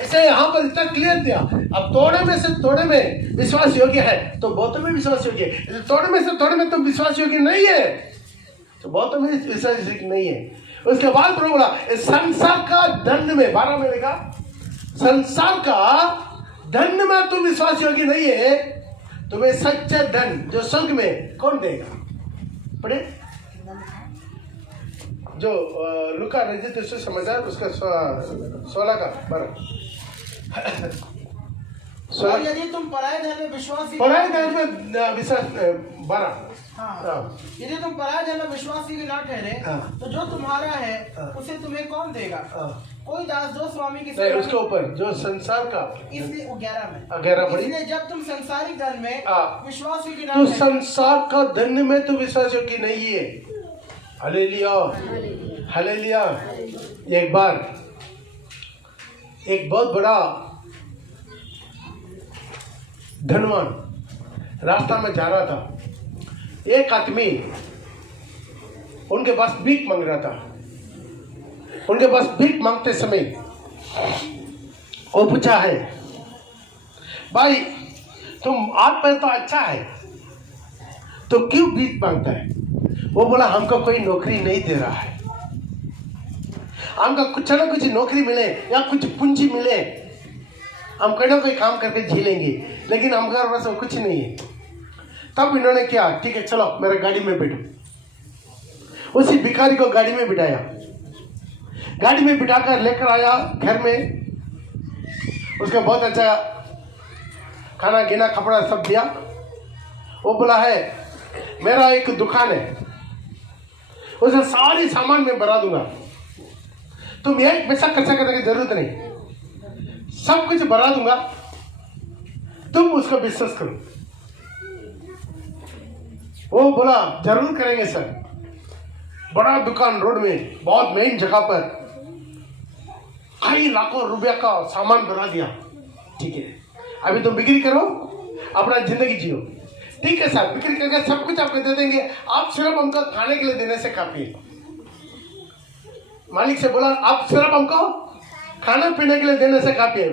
ऐसे यहाँ पर इतना क्लियर दिया। अब थोड़े में से थोड़े में विश्वास योग्य है तो बहुतों में विश्वास योग्य है। थोड़े में से थोड़े में तुम विश्वास योग्य नहीं है तो बहुतों में विश्वास योग्य नहीं है। उसके बाद प्रभु बोला संसार का दंड में 12 महीने का संसार का दंड में तुम विश्वास योग्य नहीं है, तुम्हें सच्चा दंड जो स्वर्ग में कौन देगा? पढ़े जो लुका रजिस्टर समाचार उसका 16 का 12। और यदि तुम पराये धन में विश्वास 12। हाँ। यदि तुम पराये धन में विश्वास ही ना ठहरे तो जो तुम्हारा है उसे तुम्हें कौन देगा? कोई दास दो स्वामी की नहीं, उसके ऊपर जो संसार का इसलिए 11 में 11 पढ़ी। इसलिए जब तुम संसारिक धन में विश्वास ही ना तो संसार का धन में तो विश्वास योग्य नहीं है। Hallelujah hallelujah. एक बार एक बहुत बड़ा धनवान रास्ता में जा रहा था, एक आदमी उनके पास भीख मांग रहा था। उनके पास भीख मांगते समय वो पूछा है, भाई तुम हाथ पैर तो अच्छा है तो क्यों भीख मांगता है? वो बोला हमको कोई नौकरी नहीं दे रहा है, हमको कुछ ना कुछ नौकरी मिले या कुछ पूंजी मिले, हम कोई ना कोई काम करके झेलेंगे, लेकिन हमारे पास कुछ नहीं है। तब इन्होंने क्या, ठीक है चलो मेरे गाड़ी में बैठो। उसी भिखारी को गाड़ी में बिठाया, गाड़ी में बिठाकर लेकर आया घर में। उसका बहुत अच्छा खाना गिना कपड़ा सब दिया। वो बोला है मेरा एक दुकान है, उसे सारी सामान में भरा दूंगा, तुम एक पैसा खर्चा करने की जरूरत नहीं, सब कुछ भरा दूंगा, तुम उसका बिजनेस करो। वो बोला जरूर करेंगे सर। बड़ा दुकान रोड में बहुत मेन जगह पर कई लाखों रुपया का सामान बना दिया। ठीक है अभी तुम बिक्री करो, अपना जिंदगी जियो। ठीक है सर बिक्री करके सब कुछ आपको दे देंगे, आप सिर्फ हमको खाने के लिए देने से काफी है। मालिक से बोला आप सिर्फ हमको खाना पीने के लिए देने से काफी है।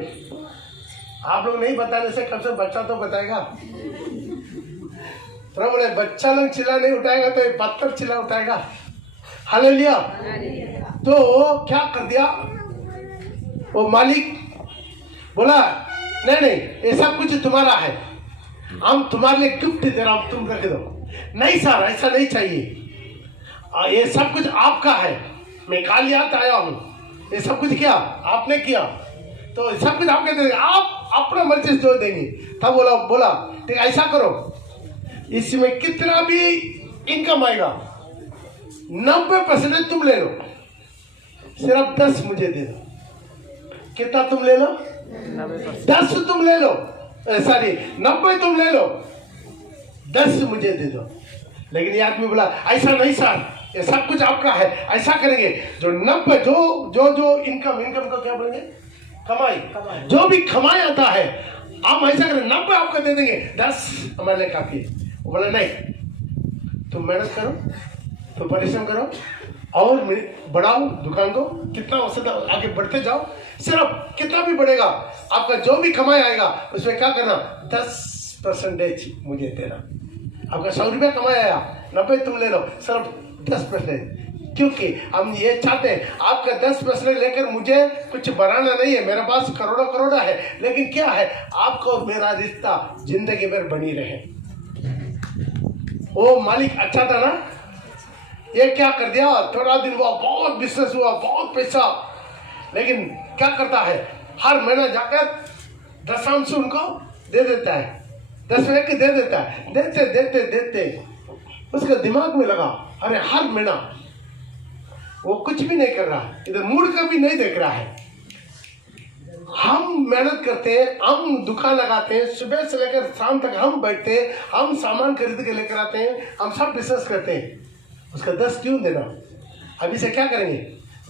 आप लोग नहीं बताने से कब से बच्चा तो बताएगा। प्रभु बोले बच्चा लोग चिल्ला नहीं उठाएगा तो पत्थर चिल्ला उठाएगा। हालेलुया। तो क्या कर दिया वो मालिक, बोला नहीं नहीं ये सब कुछ तुम्हारा है, हम तुम्हारे लिए गिफ्ट दे रहा हूं, तुम रख दो। नहीं सर ऐसा नहीं चाहिए, ये सब कुछ आपका है, मैं कालियात आया हूं, ये सब कुछ क्या आपने किया, तो सब कुछ आपके देंगे, आप अपना मर्जी जो देंगे। तब बोला ठीक ऐसा करो, इसमें कितना भी इनकम आएगा 90% तुम ले लो, सिर्फ 10 मुझे दे दो। कितना तुम ले लो? 10 तुम ले लो, सॉरी 90 तुम ले लो, 10 मुझे दे दो। लेकिन ये आदमी बोला ऐसा नहीं सर, ये सब कुछ आपका है, ऐसा करेंगे जो 90 जो इनकम को क्या बोलेंगे, कमाई, जो भी कमाई आता है हम ऐसा करें 90 आपको दे देंगे, 10 हमारे लिए काफी है। वो बोला नहीं, तुम मेहनत करो, तो परिश्रम करो और बढ़ाओ दुकान को, कितना हो सकता आगे बढ़ते जाओ, सिर्फ कितना भी बढ़ेगा आपका जो भी कमाई आएगा उसमें क्या करना 10% मुझे देना। आपका 100 रुपया कमाई आया, 90 तुम ले लो, सिर्फ 10%, क्योंकि हम ये चाहते हैं आपका 10% लेकर मुझे कुछ बढ़ाना नहीं है, मेरे पास करोड़ों है, लेकिन क्या है आपको और मेरा रिश्ता जिंदगी भर बनी रहे। वो मालिक अच्छा था ना, ये क्या कर दिया, थोड़ा दिन हुआ बहुत बिजनेस हुआ, बहुत पैसा, लेकिन क्या करता है हर महीना जाकर दशांश उनको दे देता है, 10 की दे देता है, देते उसके दिमाग में लगा अरे हर महीना वो कुछ भी नहीं कर रहा, इधर मुड़ कर भी नहीं देख रहा है। हम मेहनत करते हैं, हम दुकान लगाते हैं, सुबह से लेकर शाम तक हम बैठते हैं, हम सामान खरीद के लेकर आते हैं, हम सब बिजनेस करते हैं, उसका 10 क्यों देना? अभी से क्या करेंगे,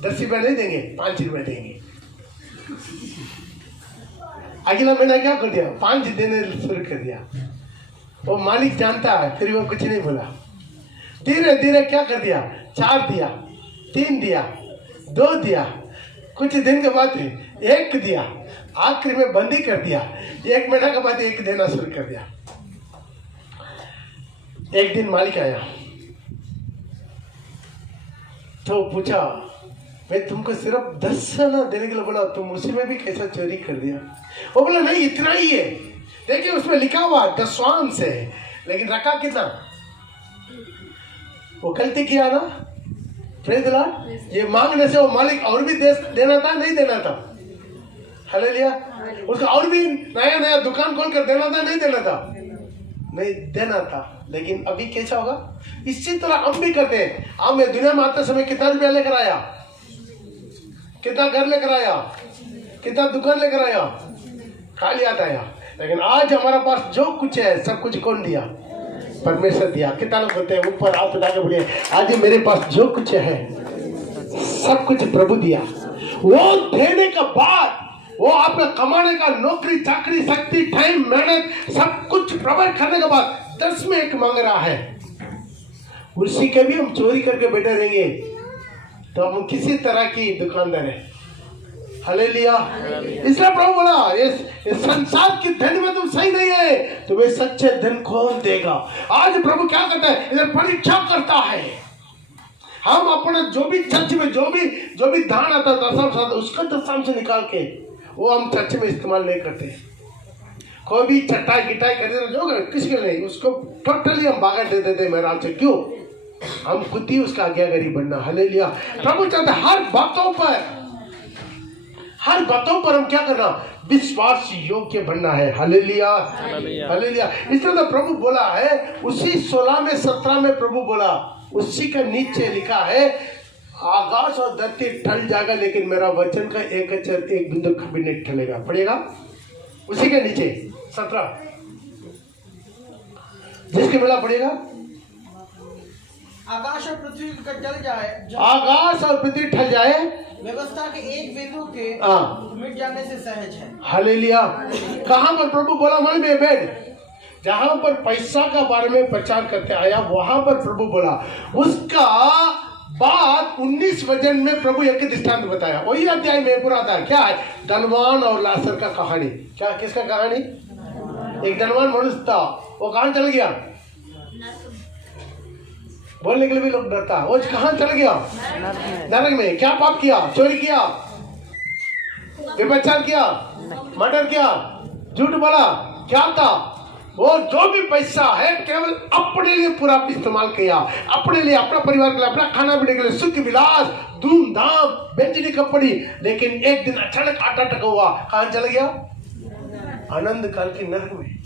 10 रुपये नहीं देंगे, 5 रुपये देंगे। अगला महीना क्या कर दिया, 5 देने शुरू कर दिया। वो मालिक जानता है, फिर वो कुछ नहीं बोला। धीरे धीरे क्या कर दिया, 4 दिया, 3 दिया, 2 दिया, कुछ दिन के बाद 1 दिया, आखिर में बंदी कर दिया। 1 महीना के बाद 1 देना शुरू कर दिया। एक दिन मालिक आया तो पूछा मैं तुमको सिर्फ 10 आना देने के लिए बोला, तुम उसी में भी कैसा चोरी कर दिया। वो बोला नहीं इतना ही है। देखिए उसमें लिखा हुआ दशवांश है, लेकिन रखा कितना? वो गलती किया ना। Praise the Lord. ये मांगने से वो मालिक और भी देना था, नहीं देना था? हालेलुया। उसको और भी नया नया दुकान खोल कर देना था, नहीं देना था? नहीं देना था। लेकिन अभी कैसा होगा? इसी तरह हम भी करते हैं। हम दुनिया में आते समय कितना रुपया लेकर आया, कितना घर लेकर आया, कितना दुकान लेकर आया, खाली आता है। लेकिन आज हमारा पास जो कुछ है सब कुछ कौन दिया? परमेश्वर दिया। कितना लोग बोलते हैं ऊपर हाथ उठा के बोलिए, आज मेरे पास जो कुछ है सब कुछ प्रभु दिया। वो देने के बाद वो आपका कमाने का नौकरी चाकरी शक्ति टाइम मेहनत सब कुछ प्रोवाइड करने के बाद 10 में 1 मांग रहा है, उसी के भी हम चोरी करके बैठे रहेंगे तो हम किसी तरह की दुकानदार है। हालेलुया। इसलिए प्रभु बोला इस संसार की धन में तुम सही नहीं है, तुम्हें सच्चे धन कौन देगा? आज प्रभु क्या करता है? इधर परीक्षा करता है। हम अपने जो भी चर्च में जो भी दान आता है दशम उसका दशम से निकाल के वो हम चर्च में इस्तेमाल नहीं करते। कोई भी चटाई गिटाई कर जो किसी के नहीं, उसको टोटली हम बागा दे देते महाराज से। क्यों? हम खुद ही उसका आज्ञाकारी बनना। हालेलुया। प्रभु चाहते हर बातों पर हम क्या करना? विश्वास योग्य बनना है। Hallelujah hallelujah. इसलिए तो प्रभु बोला है उसी 16 में 17 में प्रभु बोला, उसी का नीचे लिखा है आकाश और धरती टल जाएगा लेकिन मेरा वचन का एक अक्षर एक बिंदु कभी नहीं टलेगा। पड़ेगा उसी के नीचे 17 जिसके मेला पड़ेगा। आकाश और पृथ्वी का टल जाए, आकाश और पृथ्वी टल जाए, व्यवस्था के एक बिंदु के मिट जाने से सहज है। हालेलुया। कहां पर प्रभु बोला? मन में बैठ। जहां पर पैसा का बारे में प्रचार करते आया वहां पर प्रभु बोला। उसका बाद 19 वचन में प्रभु एक दृष्टांत बताया। वही अध्याय में पूरा था। क्या है? धनवान और लाजर का कहानी। क्या किसका कहानी? एक धनवान मनुष्य था, वो कहां चल गया? बोलने के लिए भी लोग डरता। वो कहां चल गया? नरक में। क्या पाप किया? चोरी किया, व्यभिचार किया, मर्डर किया, झूठ बोला। क्या था? वो जो भी पैसा है केवल अपने लिए पूरा इस्तेमाल किया, अपने लिए, अपना परिवार के लिए, अपना खाना पीने के लिए, सुख विलास, धूमधाम, बेचनी कपड़ी। लेकिन एक दिन अचानक आटा टका हुआ, कहां चल गया? आनंद काल के नरक में।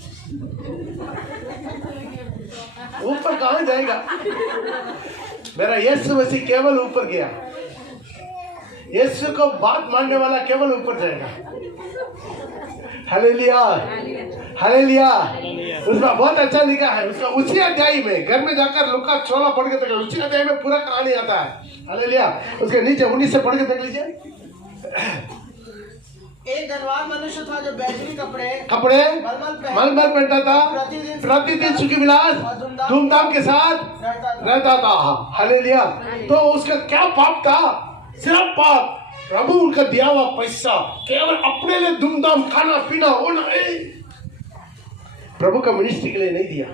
ऊपर कहां जाएगा? मेरा यीशु मसीह केवल ऊपर गया। यीशु को बात मानने वाला केवल ऊपर जाएगा। Hallelujah hallelujah. उसमें बहुत अच्छा लिखा है। उसका उसी अध्याय में घर में जाकर लुका 16 पढ़ के देख, उसी अध्याय में पूरा कहानी आता है। हालेलुया। उसके नीचे 19 से पढ़ के देख लीजिए। एक धनवान मनुष्य था जो बैजनी कपड़े मलमल पहनता था, प्रतिदिन सुखी विलास धूमधाम के साथ रहता था। हालेलुया। तो उसका क्या पाप था? सिर्फ पाप। प्रभु उनका दिया हुआ पैसा केवल अपने लिए धूमधाम खाना पीना होना प्रभु का मिनिस्ट्री के लिए नहीं दिया,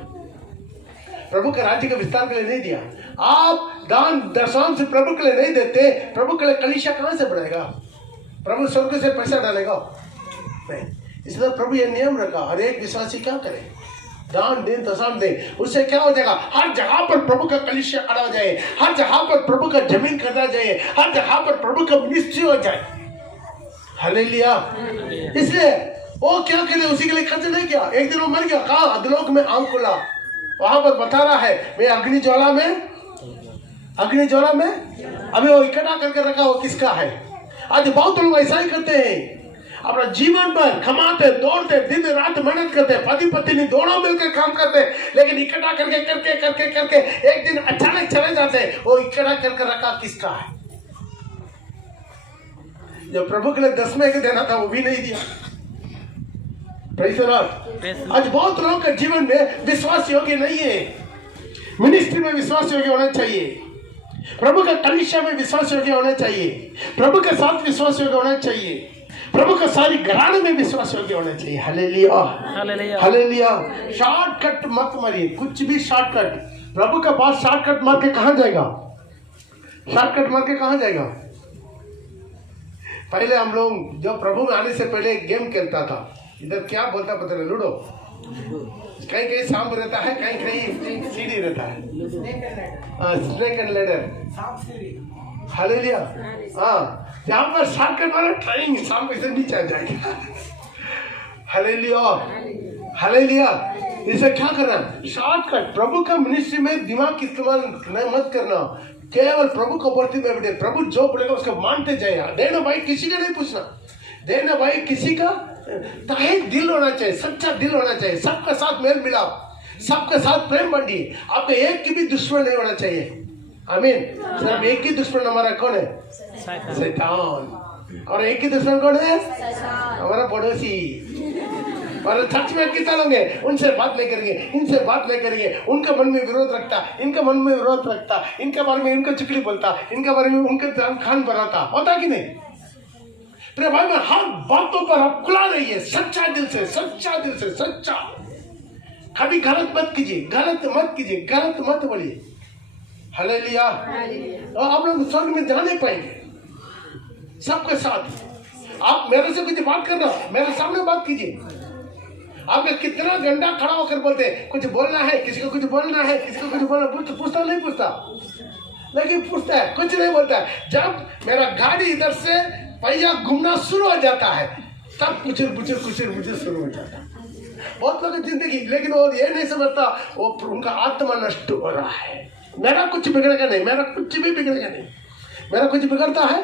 प्रभु के राज्य के विस्तार के लिए नहीं दिया। आप दान दशमांश प्रभु के लिए नहीं देते, प्रभु के लिए कलीसिया कहां से बढ़ेगा? प्रभु स्वर्ग से पैसा डालेगा? नहीं। इसलिए प्रभु ये नियम रखा, हर एक विश्वासी क्या करे? दान दे, दशम दे। उससे क्या हो जाएगा? हर जगह पर प्रभु का कलीसिया खड़ा हो जाए, हर जगह पर प्रभु का जमीन खरीदा जाए, हर जगह पर प्रभु का मिनिस्ट्री हो जाए। हालेलुया। इसलिए वो क्या करे? उसी के लिए खर्च नहीं किया। एक दिन वो मर गया। कहा? अधलोक में आंख खुला। वहां पर बता रहा है मैं अग्नि ज्वाला में अभी वो इकट्ठा करके रखा। वो किसका है? आज बहुत लोग ऐसा ही करते हैं। अपना जीवन भर कमाते, दौड़ते, दिन रात मेहनत करते, पति पत्नी दोनों मिलकर काम करते, लेकिन इकट्ठा करके एक दिन अचानक चले जाते। वो इकट्ठा करके रखा किसका है? जो प्रभु के लिए 10 में देना था वो भी नहीं दिया। Praise the Lord. आज बहुत लोगों के जीवन में विश्वास योग्य नहीं है। मिनिस्ट्री में विश्वास योग्य होना चाहिए, प्रभु के कलीसिया में विश्वास योग्य होना चाहिए, प्रभु के साथ विश्वास योग्य होना चाहिए, प्रभु का सारी घराने में विश्वास योग्य होना चाहिए। Hallelujah hallelujah. शॉर्टकट मत मारिए, कुछ भी शॉर्टकट। प्रभु के पास शॉर्टकट मार के कहां जाएगा? शॉर्टकट मार के कहां जाएगा? पहले हम लोग जो प्रभु में आने से पहले गेम खेलता था, इधर क्या बोलता पता नहीं, लूडो, कहीं कहीं सांप रहता है, कहीं कहीं सीढ़ी रहता है, स्नेक एंड लैडर, हालेलुया। हाँ, यहाँ पर शॉर्टकट वाला ट्रेनिंग, सांप ऐसे नीचे आ जाएगा। Hallelujah, hallelujah. इसे क्या करना, शॉर्टकट। प्रभु का मिनिस्ट्री में दिमाग इस्तेमाल मत करना, केवल प्रभु को बढ़ती में बैठे, प्रभु जो पड़ेगा उसको मानते जाएगा। देना भाई किसी का नहीं पूछना, देना भाई किसी का ताहे दिल होना चाहिए, सच्चा दिल होना चाहिए, सबके साथ मेल मिलाप, सबके साथ प्रेम बांटिए। आपको एक की भी दुश्मन नहीं होना चाहिए। आमीन। सिर्फ एक ही दुश्मन हमारा कौन है? शैतान। और एक ही दुश्मन कौन है? हमारा पड़ोसी। और सच में कितना लोग हैं, उनसे बात नहीं करेंगे, इनसे बात नहीं करेंगे, उनका मन में विरोध रखता, इनका मन में विरोध रखता, इनके बारे में इनको चुगली बोलता, इनके बारे में उनके खान बनाता, होता कि नहीं? प्रिय भाई में हर बातों पर आप खुला रहिए, सच्चा दिल से, सच्चा दिल से, सच्चा। कभी गलत मत कीजिए, गलत मत कीजिए, गलत मत बोलिए। हालेलुया। और आप लोग स्वर्ग में जाने पाएंगे सबके साथ। आप मेरे से कुछ बात करना, मेरे सामने बात कीजिए। आप कितना गंदा खड़ा होकर बोलते हैं, कुछ बोलना है, किसी को कुछ बोलना है, किसी को कुछ बोलना, पूछता नहीं पूछता, लेकिन पूछता है, कुछ नहीं बोलता है। जब मेरा गाड़ी इधर से पहिया घूमना शुरू हो जाता है, तब कुचर शुरू हो जाता है। बहुत लोगों की जिंदगी, लेकिन वो ये नहीं समझता, वो उनका आत्मा नष्ट हो रहा है। मेरा कुछ बिगड़ेगा नहीं, मेरा कुछ भी बिगड़ेगा नहीं, मेरा कुछ बिगड़ता है,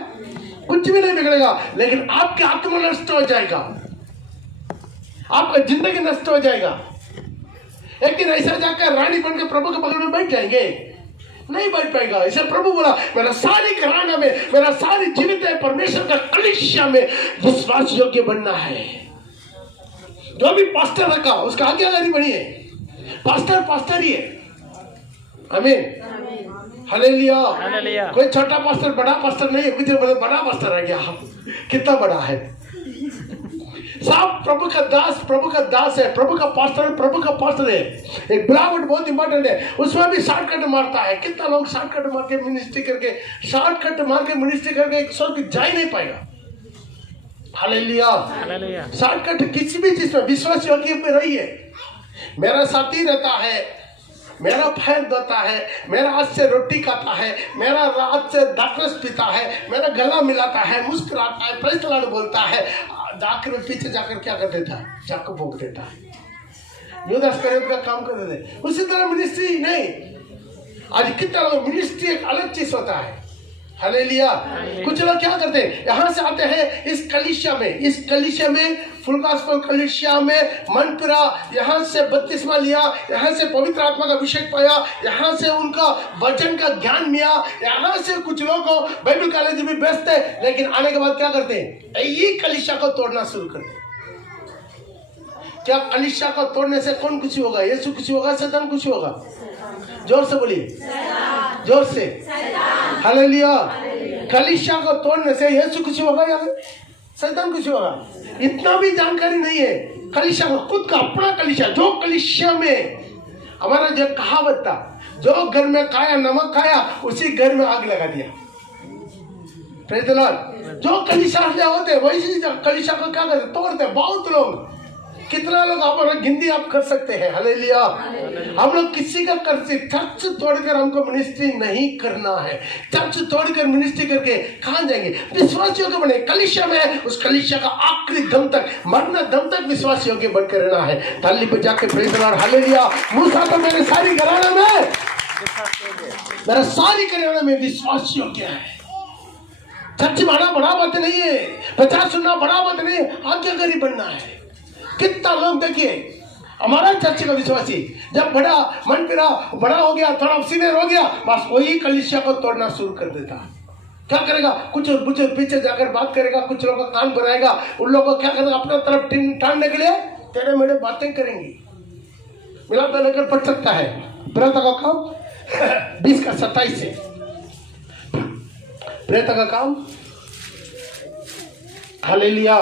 कुछ भी नहीं बिगड़ेगा, लेकिन आपकी आत्मा नष्ट हो जाएगा, आपका जिंदगी नष्ट हो जाएगा। एक दिन ऐसा जाकर रानी बनकर प्रभु के बगल में बैठ जाएंगे, नहीं बैठ पाएगा। इसे प्रभु बोला, मेरा सारी घराना में, मेरा सारी जीवित है परमेश्वर का कलीसिया में विश्वास योग्य बनना है। जो भी पास्टर रखा उसका आज्ञाकारी बनिए, पास्टर ही है। आमीन, हालेलुया। कोई छोटा पास्टर बड़ा पास्टर नहीं है, कुछ बड़ा पास्टर आ गया, कितना बड़ा है। सब प्रभु का दास है, प्रभु का पास्टर है। एक बिलावट बहुत इंपॉर्टेंट है, उसमें भी शॉर्टकट मारता है। कितना लोग शॉर्टकट मार के मिनिस्ट्री करके स्वर्ग जा ही नहीं पाएगा। हालेलुया। शॉर्टकट किसी भी चीज में विश्वास योग्य में रहिए। मेरा साथी रहता है, मेरा पैर धोता है, मेरा हाथ से रोटी खाता है, मेरा रात से दाकरस पीता है, मेरा गला मिलाता है, मुस्कुराता है, प्रेज़ द लॉर्ड बोलता है, जाकर पीछे जाकर क्या कर देता है? जाकर भोग देता है। यूदास करेब का काम कर देते हैं। उसी तरह मिनिस्ट्री नहीं, आज कितना लोग मिनिस्ट्री एक अलग चीज होता है। हालेलुया। कुछ लोग क्या करते हैं, यहाँ से आते हैं इस कलीसिया में फुल गॉस्पेल कलीसिया में मन फिरा, यहाँ से बपतिस्मा लिया, यहाँ से पवित्र आत्मा का अभिषेक पाया, यहाँ से उनका वचन का ज्ञान मिला, यहाँ से कुछ लोग को बाइबल कॉलेज में बेचते, लेकिन आने के बाद क्या करते हैं? यही कलीसिया को तोड़ना शुरू करते हैं। क्या कलीसिया को तोड़ने से कौन खुशी होगा? यीशु खुशी होगा, शैतान खुशी होगा? जोर से बोलिए, जोर से। हालेलुया। कलीसिया को तोड़ने से यीशु खुशी होगा या शैतान खुशी होगा? इतना भी जानकारी नहीं है। कलीसिया को, खुद का अपना कलीसिया, जो कलीसिया में हमारा जो कहावत था, जो घर में खाया नमक खाया उसी घर में आग लगा दिया। Praise the Lord. जो कलीसिया होते वैसे कलीसिया को क्या करते? तोड़ते। बहुत लोग, कितना लोग आप गिनती आप कर सकते हैं। हालेलुया। हम लोग किसी का करते, चर्च तोड़कर हमको मिनिस्ट्री नहीं करना है। चर्च तोड़कर मिनिस्ट्री करके कहाँ जाएंगे? विश्वास योग्य बने। कलीसिया में उस कलीसिया का आखिरी दम तक, मरना दम तक विश्वास योग्य बनकर रहना है। ताली बजा के प्रेज़ द लॉर्ड। हालेलुया। मूसा तो मेरे सारी घराना में विश्वास योग्य है। चर्च माना बड़ा बात नहीं है, प्रचार सुनना बड़ा बात नहीं है, आज्ञाकारी बनना है। कितना लोग देखिए, हमारा चर्च का विश्वासी जब बड़ा मन फिरा, बड़ा हो गया, थोड़ा सीनियर हो गया, बस वही कलीसिया को तोड़ना शुरू कर देता। क्या करेगा? कुछ पीछे जाकर बात करेगा, कुछ लोगों का कान बनाएगा, उन लोगों को क्या करेगा? अपने तरफ टालने के लिए टेढ़े मेढ़े बातें करेंगी। मिलाप लेकर पढ़ सकता है प्रेरितों का काम 20:27 से। प्रेरितों का काम। हालेलुया।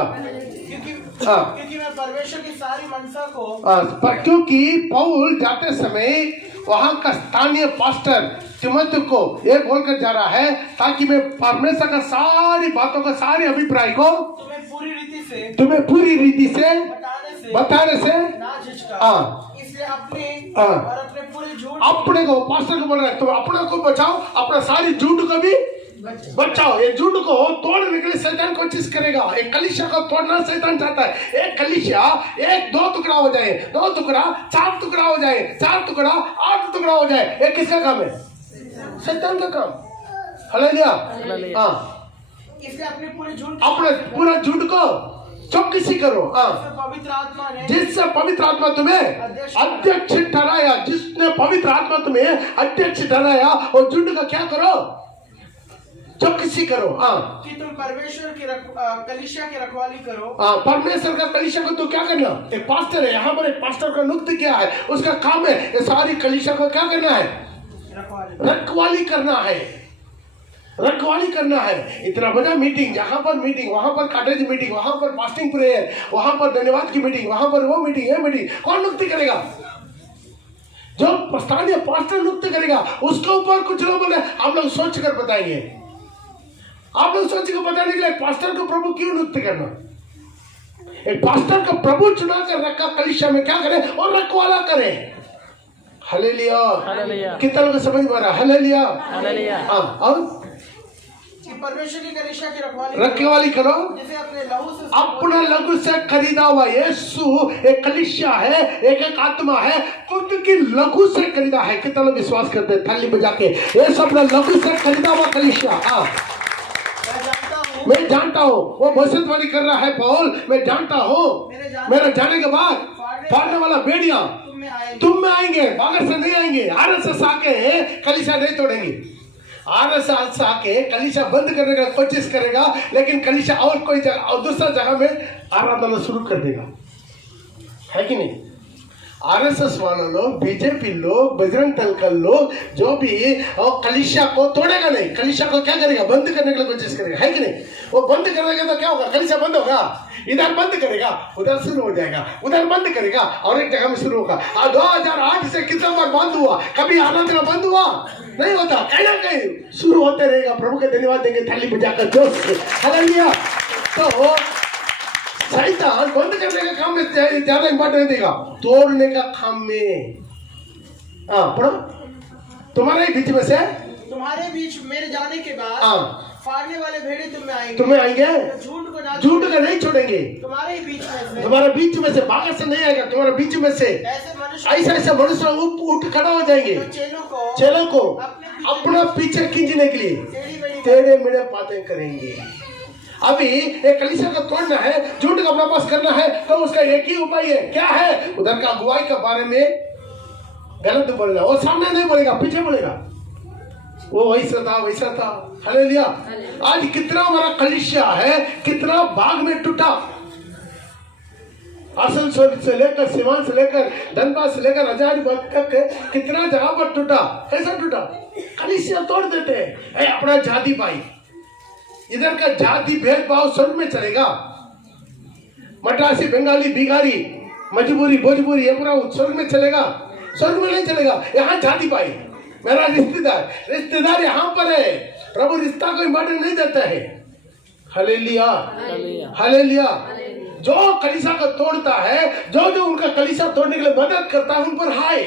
क्योंकि मैं परमेश्वर की सारी मनसा को, क्योंकि पौल जाते समय वहां का स्थानीय पास्टर तिमोथी को ये बोलकर जा रहा है ताकि मैं परमेश्वर का सारी बातों का सारी अभिप्राय को तुम्हें पूरी रीति से बताने से इसलिए अपने पूरे झूठ अपने को पास्टर को बोल रहा है, तो अपने को बचाओ, अपना सारी झूठ को भी बचाओ। ये झूठ को तोड़ने के लिए शैतान कोशिश करेगा। एक कलीसिया को तोड़ना शैतान चाहता है। एक कलीसिया एक 2 टुकड़ा हो जाए, 2 टुकड़ा 4 टुकड़ा हो जाए, 4 टुकड़ा 8 टुकड़ा हो जाए, ये किसका काम है? शैतान का काम। हालेलुया। इसलिए अपने पूरा झूठ को चौकसी करो। पवित्र आत्मा ने जिससे पवित्र आत्मा तुम्हें अध्यक्ष ठहराया, जिसने पवित्र आत्मा तुम्हें अध्यक्ष ठहराया, और झूठ का क्या करो? चौकसी करो। कि तुम परमेश्वर की कलीसिया की रखवाली करो। परमेश्वर का कलीसिया को तो क्या करना? एक पास्टर है, यहाँ पर एक पास्टर का नियुक्त किया है, उसका काम है ये सारी कलीसिया को क्या करना है? रखवाली करना है, रखवाली करना है। इतना बड़ा मीटिंग, यहाँ पर मीटिंग, वहां पर कॉटेज मीटिंग, वहां पर फास्टिंग प्रेयर, वहां पर धन्यवाद की मीटिंग, वहां पर वो मीटिंग, ये मीटिंग, कौन नियुक्त करेगा? जो स्थानीय पास्टर नियुक्त करेगा। उसके ऊपर कुछ लोग बोले आप लोग सोच कर बताएंगे, आप लोग सोच कर बताने के लिए पास्टर को प्रभु क्यों नियुक्त करना? एक पास्टर को प्रभु चुना कर रखा कलीसिया में, क्या करे? और रखवाला करे। हालेलुया। कितना लोग समझ में आ रहा? हालेलुया। और परमेश्वर की कलीसिया की रखवाली करो, जिसे अपना लहू से खरीदा हुआ यीशु एक कलीसिया है, एक आत्मा है, खुद की लहू से खरीदा है। कितना लोग विश्वास करते हैं? थाली बजा के, ये सब लहू से खरीदा हुआ कलीसिया। मैं जानता हूँ वो भविष्यवाणी कर रहा है पौल, मैं जानता हूँ मेरे जाने के बाद फाड़ने वाला बेड़िया तुम में आएंगे, बाहर से नहीं आएंगे। आरएसएस आके कलीसिया नहीं तोड़ेंगे। आरएसएस आके कलीसिया बंद करने का कोशिश करेगा, लेकिन कलीसिया और कोई जगह और दूसरा जगह में आराधना शुरू कर देगा, है कि नहीं? आरएसएस वाले लोग, बीजेपी लोग, बजरंग दल का लोग जो भी और कलीसिया को तोड़ेगा नहीं, कलीसिया को क्या करेगा? बंद करने के लिए कोशिश करेगा, है कि नहीं? वो बंद करेगा तो क्या होगा? कलीसिया बंद होगा। इधर बंद करेगा, उधर शुरू हो जाएगा, उधर बंद करेगा और एक जगह में शुरू होगा। 2008 से कितना बार बंद हुआ? कभी आराधना बंद हुआ नहीं होता, कहीं ना कहीं शुरू होते रहेगा। प्रभु के धन्यवाद देंगे थाली बजाकर जोश से। हालेलुया। तो शैतान बंद करने का काम में ज्यादा इंपॉर्टेंट देगा, तोड़ने का काम में। पढ़ो। तुम्हारे बीच में से, तुम्हारे बीच मेरे जाने के बाद फाड़ने वाले भेड़े तुम्हें आएंगे, झूठ को नहीं छोड़ेंगे। तुम्हारे बीच में से बाहर से नहीं आएगा, तुम्हारे बीच में से ऐसे मनुष्य उठ खड़ा हो जाएंगे। चेलों को अपना पीछे खींचने के लिए टेढ़े मेढ़े बातें करेंगे। अभी एक कलीसिया को तोड़ना है, झूठ का वापस करना है, तो उसका एक ही उपाय है। क्या है? उधर का अगुवाई के बारे में गलत बोलना। वो सामने नहीं बोलेगा, पीछे बोलेगा, वो वैसा था। हालेलुया। आज कितना बड़ा कलीसिया है, कितना भाग में टूटा। आसनसोल से लेकर, सीवान से लेकर, धनबाद से लेकर हजारीबाग तक कितना जगह पर टूटा। कैसा टूटा? कलीसिया तोड़ देते हैं। अपना जाति भाई, इधर का जाति भेदभाव स्वर्ग में चलेगा। मद्रासी, बंगाली, बिहारी, मजबूरी, भोजपुरी, ये पूरा स्वर्ग में चलेगा? स्वर्ग में नहीं चलेगा। यहाँ जाति भाई, मेरा रिश्तेदार यहाँ पर है। प्रभु रिश्ता को इम्पोर्टेंट नहीं देता है। हालेलुया। हालेलुया। जो कलीसिया को तोड़ता है, जो उनका कलीसिया तोड़ने के लिए मदद करता है, उन पर हाय।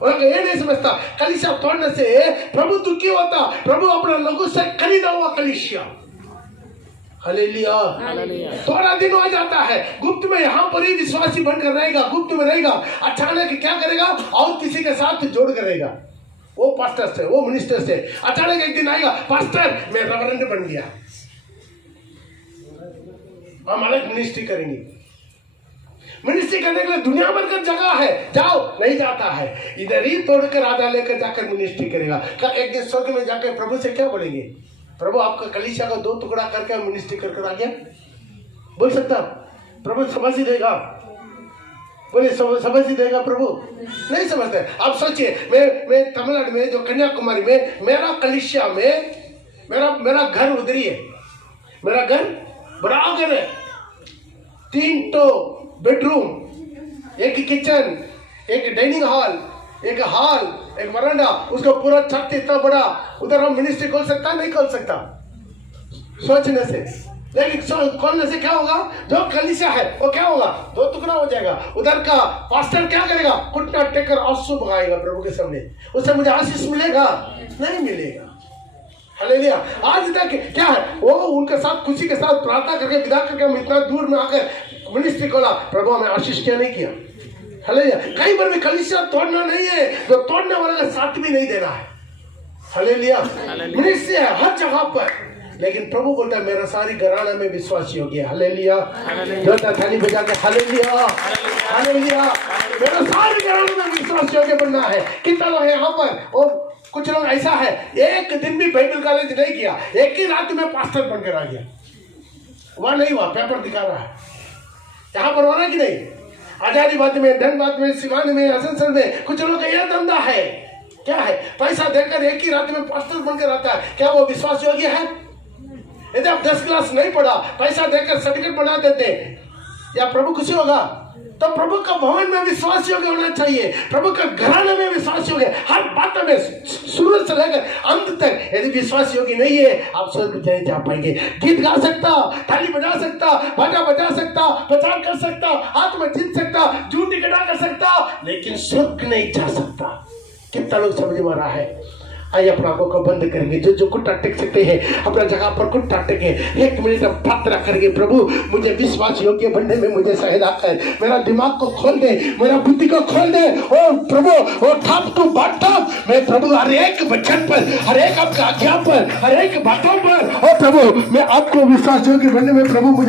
और ये नहीं समझता कलीसिया तोड़ने से प्रभु दुखी होता। प्रभु अपना लोगों से खरीदा हुआ कलीसिया। हालेलुया। थोड़ा दिन हो जाता है, गुप्त में यहाँ पर ही विश्वासी बनकर रहेगा, गुप्त में रहेगा। अचानक क्या करेगा? और किसी के साथ जोड़ करेगा, वो पास्टर से, वो मिनिस्टर से। अचानक एक दिन आएगा, पास्टर मैं रेवरेंड बन गया, हम अलग मिनिस्ट्री करेंगे। मिनिस्ट्री करने के लिए दुनिया भर का जगह है, जाओ, नहीं जाता है। इधर ही तोड़कर आधा लेकर जाकर मिनिस्ट्री करेगा। क्या एक दिन स्वर्ग में जाकर प्रभु से क्या बोलेंगे? प्रभु आपका कलीसिया को 2 टुकड़ा करके मिनिस्ट्री करके आ गया, बोल सकता? प्रभु समझ ही देगा? बोले समझ ही देगा प्रभु? नहीं समझते। आप सोचिए, मैं तमिलनाडु में, जो कन्याकुमारी में, मेरा कलीसिया में मेरा घर उधर ही है। मेरा घर बड़ा घर है, 3 बेडरूम, एक किचन, एक डाइनिंग हॉल, एक हॉल, एक वरांडा, उसका पूरा छत इतना बड़ा, उधर हम मिनिस्ट्री खोल सकता नहीं खोल सकता सोचने से। लेकिन खोलने से क्या होगा, जो कलीसिया है वो क्या होगा, दो टुकड़ा हो जाएगा। उधर का पास्टर क्या करेगा, घुटना टेककर आंसू बहाएगा प्रभु के सामने, उससे मुझे आशीष मिलेगा नहीं मिलेगा। हालेलुया। आज तक क्या है, वो उनके साथ खुशी के साथ प्रार्थना करके विदा करके हम इतना दूर में आकर मिनिस्ट्री खोला, प्रभु हमें आशीष क्या नहीं किया। हालेलुया। कई बार भी कलीसिया तोड़ना नहीं है, जो तोड़ने वाले का साथ भी नहीं देना है। हालेलुया। मिनिस्ट्री है हर जगह पर, लेकिन प्रभु बोलता है मेरा सारी घराना में विश्वास योग्य। हालेलुया। जो थाली बजा के हालेलुया हालेलुया, मेरा सारी घराना में विश्वास योग्य बनना है। कितना लोग है यहाँ पर, और कुछ लोग ऐसा है एक दिन भी बाइबल कॉलेज नहीं किया, एक ही रात में पास्टर बनकर आ गया, वहां नहीं हुआ, पेपर दिखा रहा है। यहाँ पर हो रहा कि नहीं, आजारीबाद में, धनबाद में, सिवान में, आसनसोल में कुछ लोग का यह धंधा है। क्या है, पैसा देकर एक ही रात में पास्टर बनकर आता है, क्या वो विश्वास योग्य है? यदि आप 10 क्लास नहीं पढ़ा, पैसा देकर सर्टिफिकेट बना देते, या प्रभु खुशी होगा? तो प्रभु का भवन में विश्वास योग्य होना चाहिए, प्रभु का घराने में विश्वास योग्य, हर बात में शुरू से लेकर अंत तक। यदि विश्वास योग्य नहीं है, आप स्वर्ग नहीं जा पाएंगे। गीत गा सकता, ताली बजा सकता, बाजा बजा सकता, प्रचार कर सकता, हाथ में जीत सकता, जून निकटा कर सकता, लेकिन स्वर्ग नहीं जा सकता। कितना लोग समझ में आ रहा है? आइए अपना आंखों को बंद करेंगे, जो घुटना टेक सकते हैं अपना जगह पर घुटना टेके, 1 मिनट हम प्रार्थना करेंगे। प्रभु मुझे विश्वास योग्य बनने में मुझे सहायता कर, मेरा दिमाग को खोल दे, मेरा बुद्धि को खोल दे। और प्रभु और ठाप टू बात मैं प्रभु हर एक वचन पर, हर एक आपका आज्ञा पर, हर एक बातों पर, और प्रभु मैं आपको विश्वास योग्य बनने में प्रभु मुझे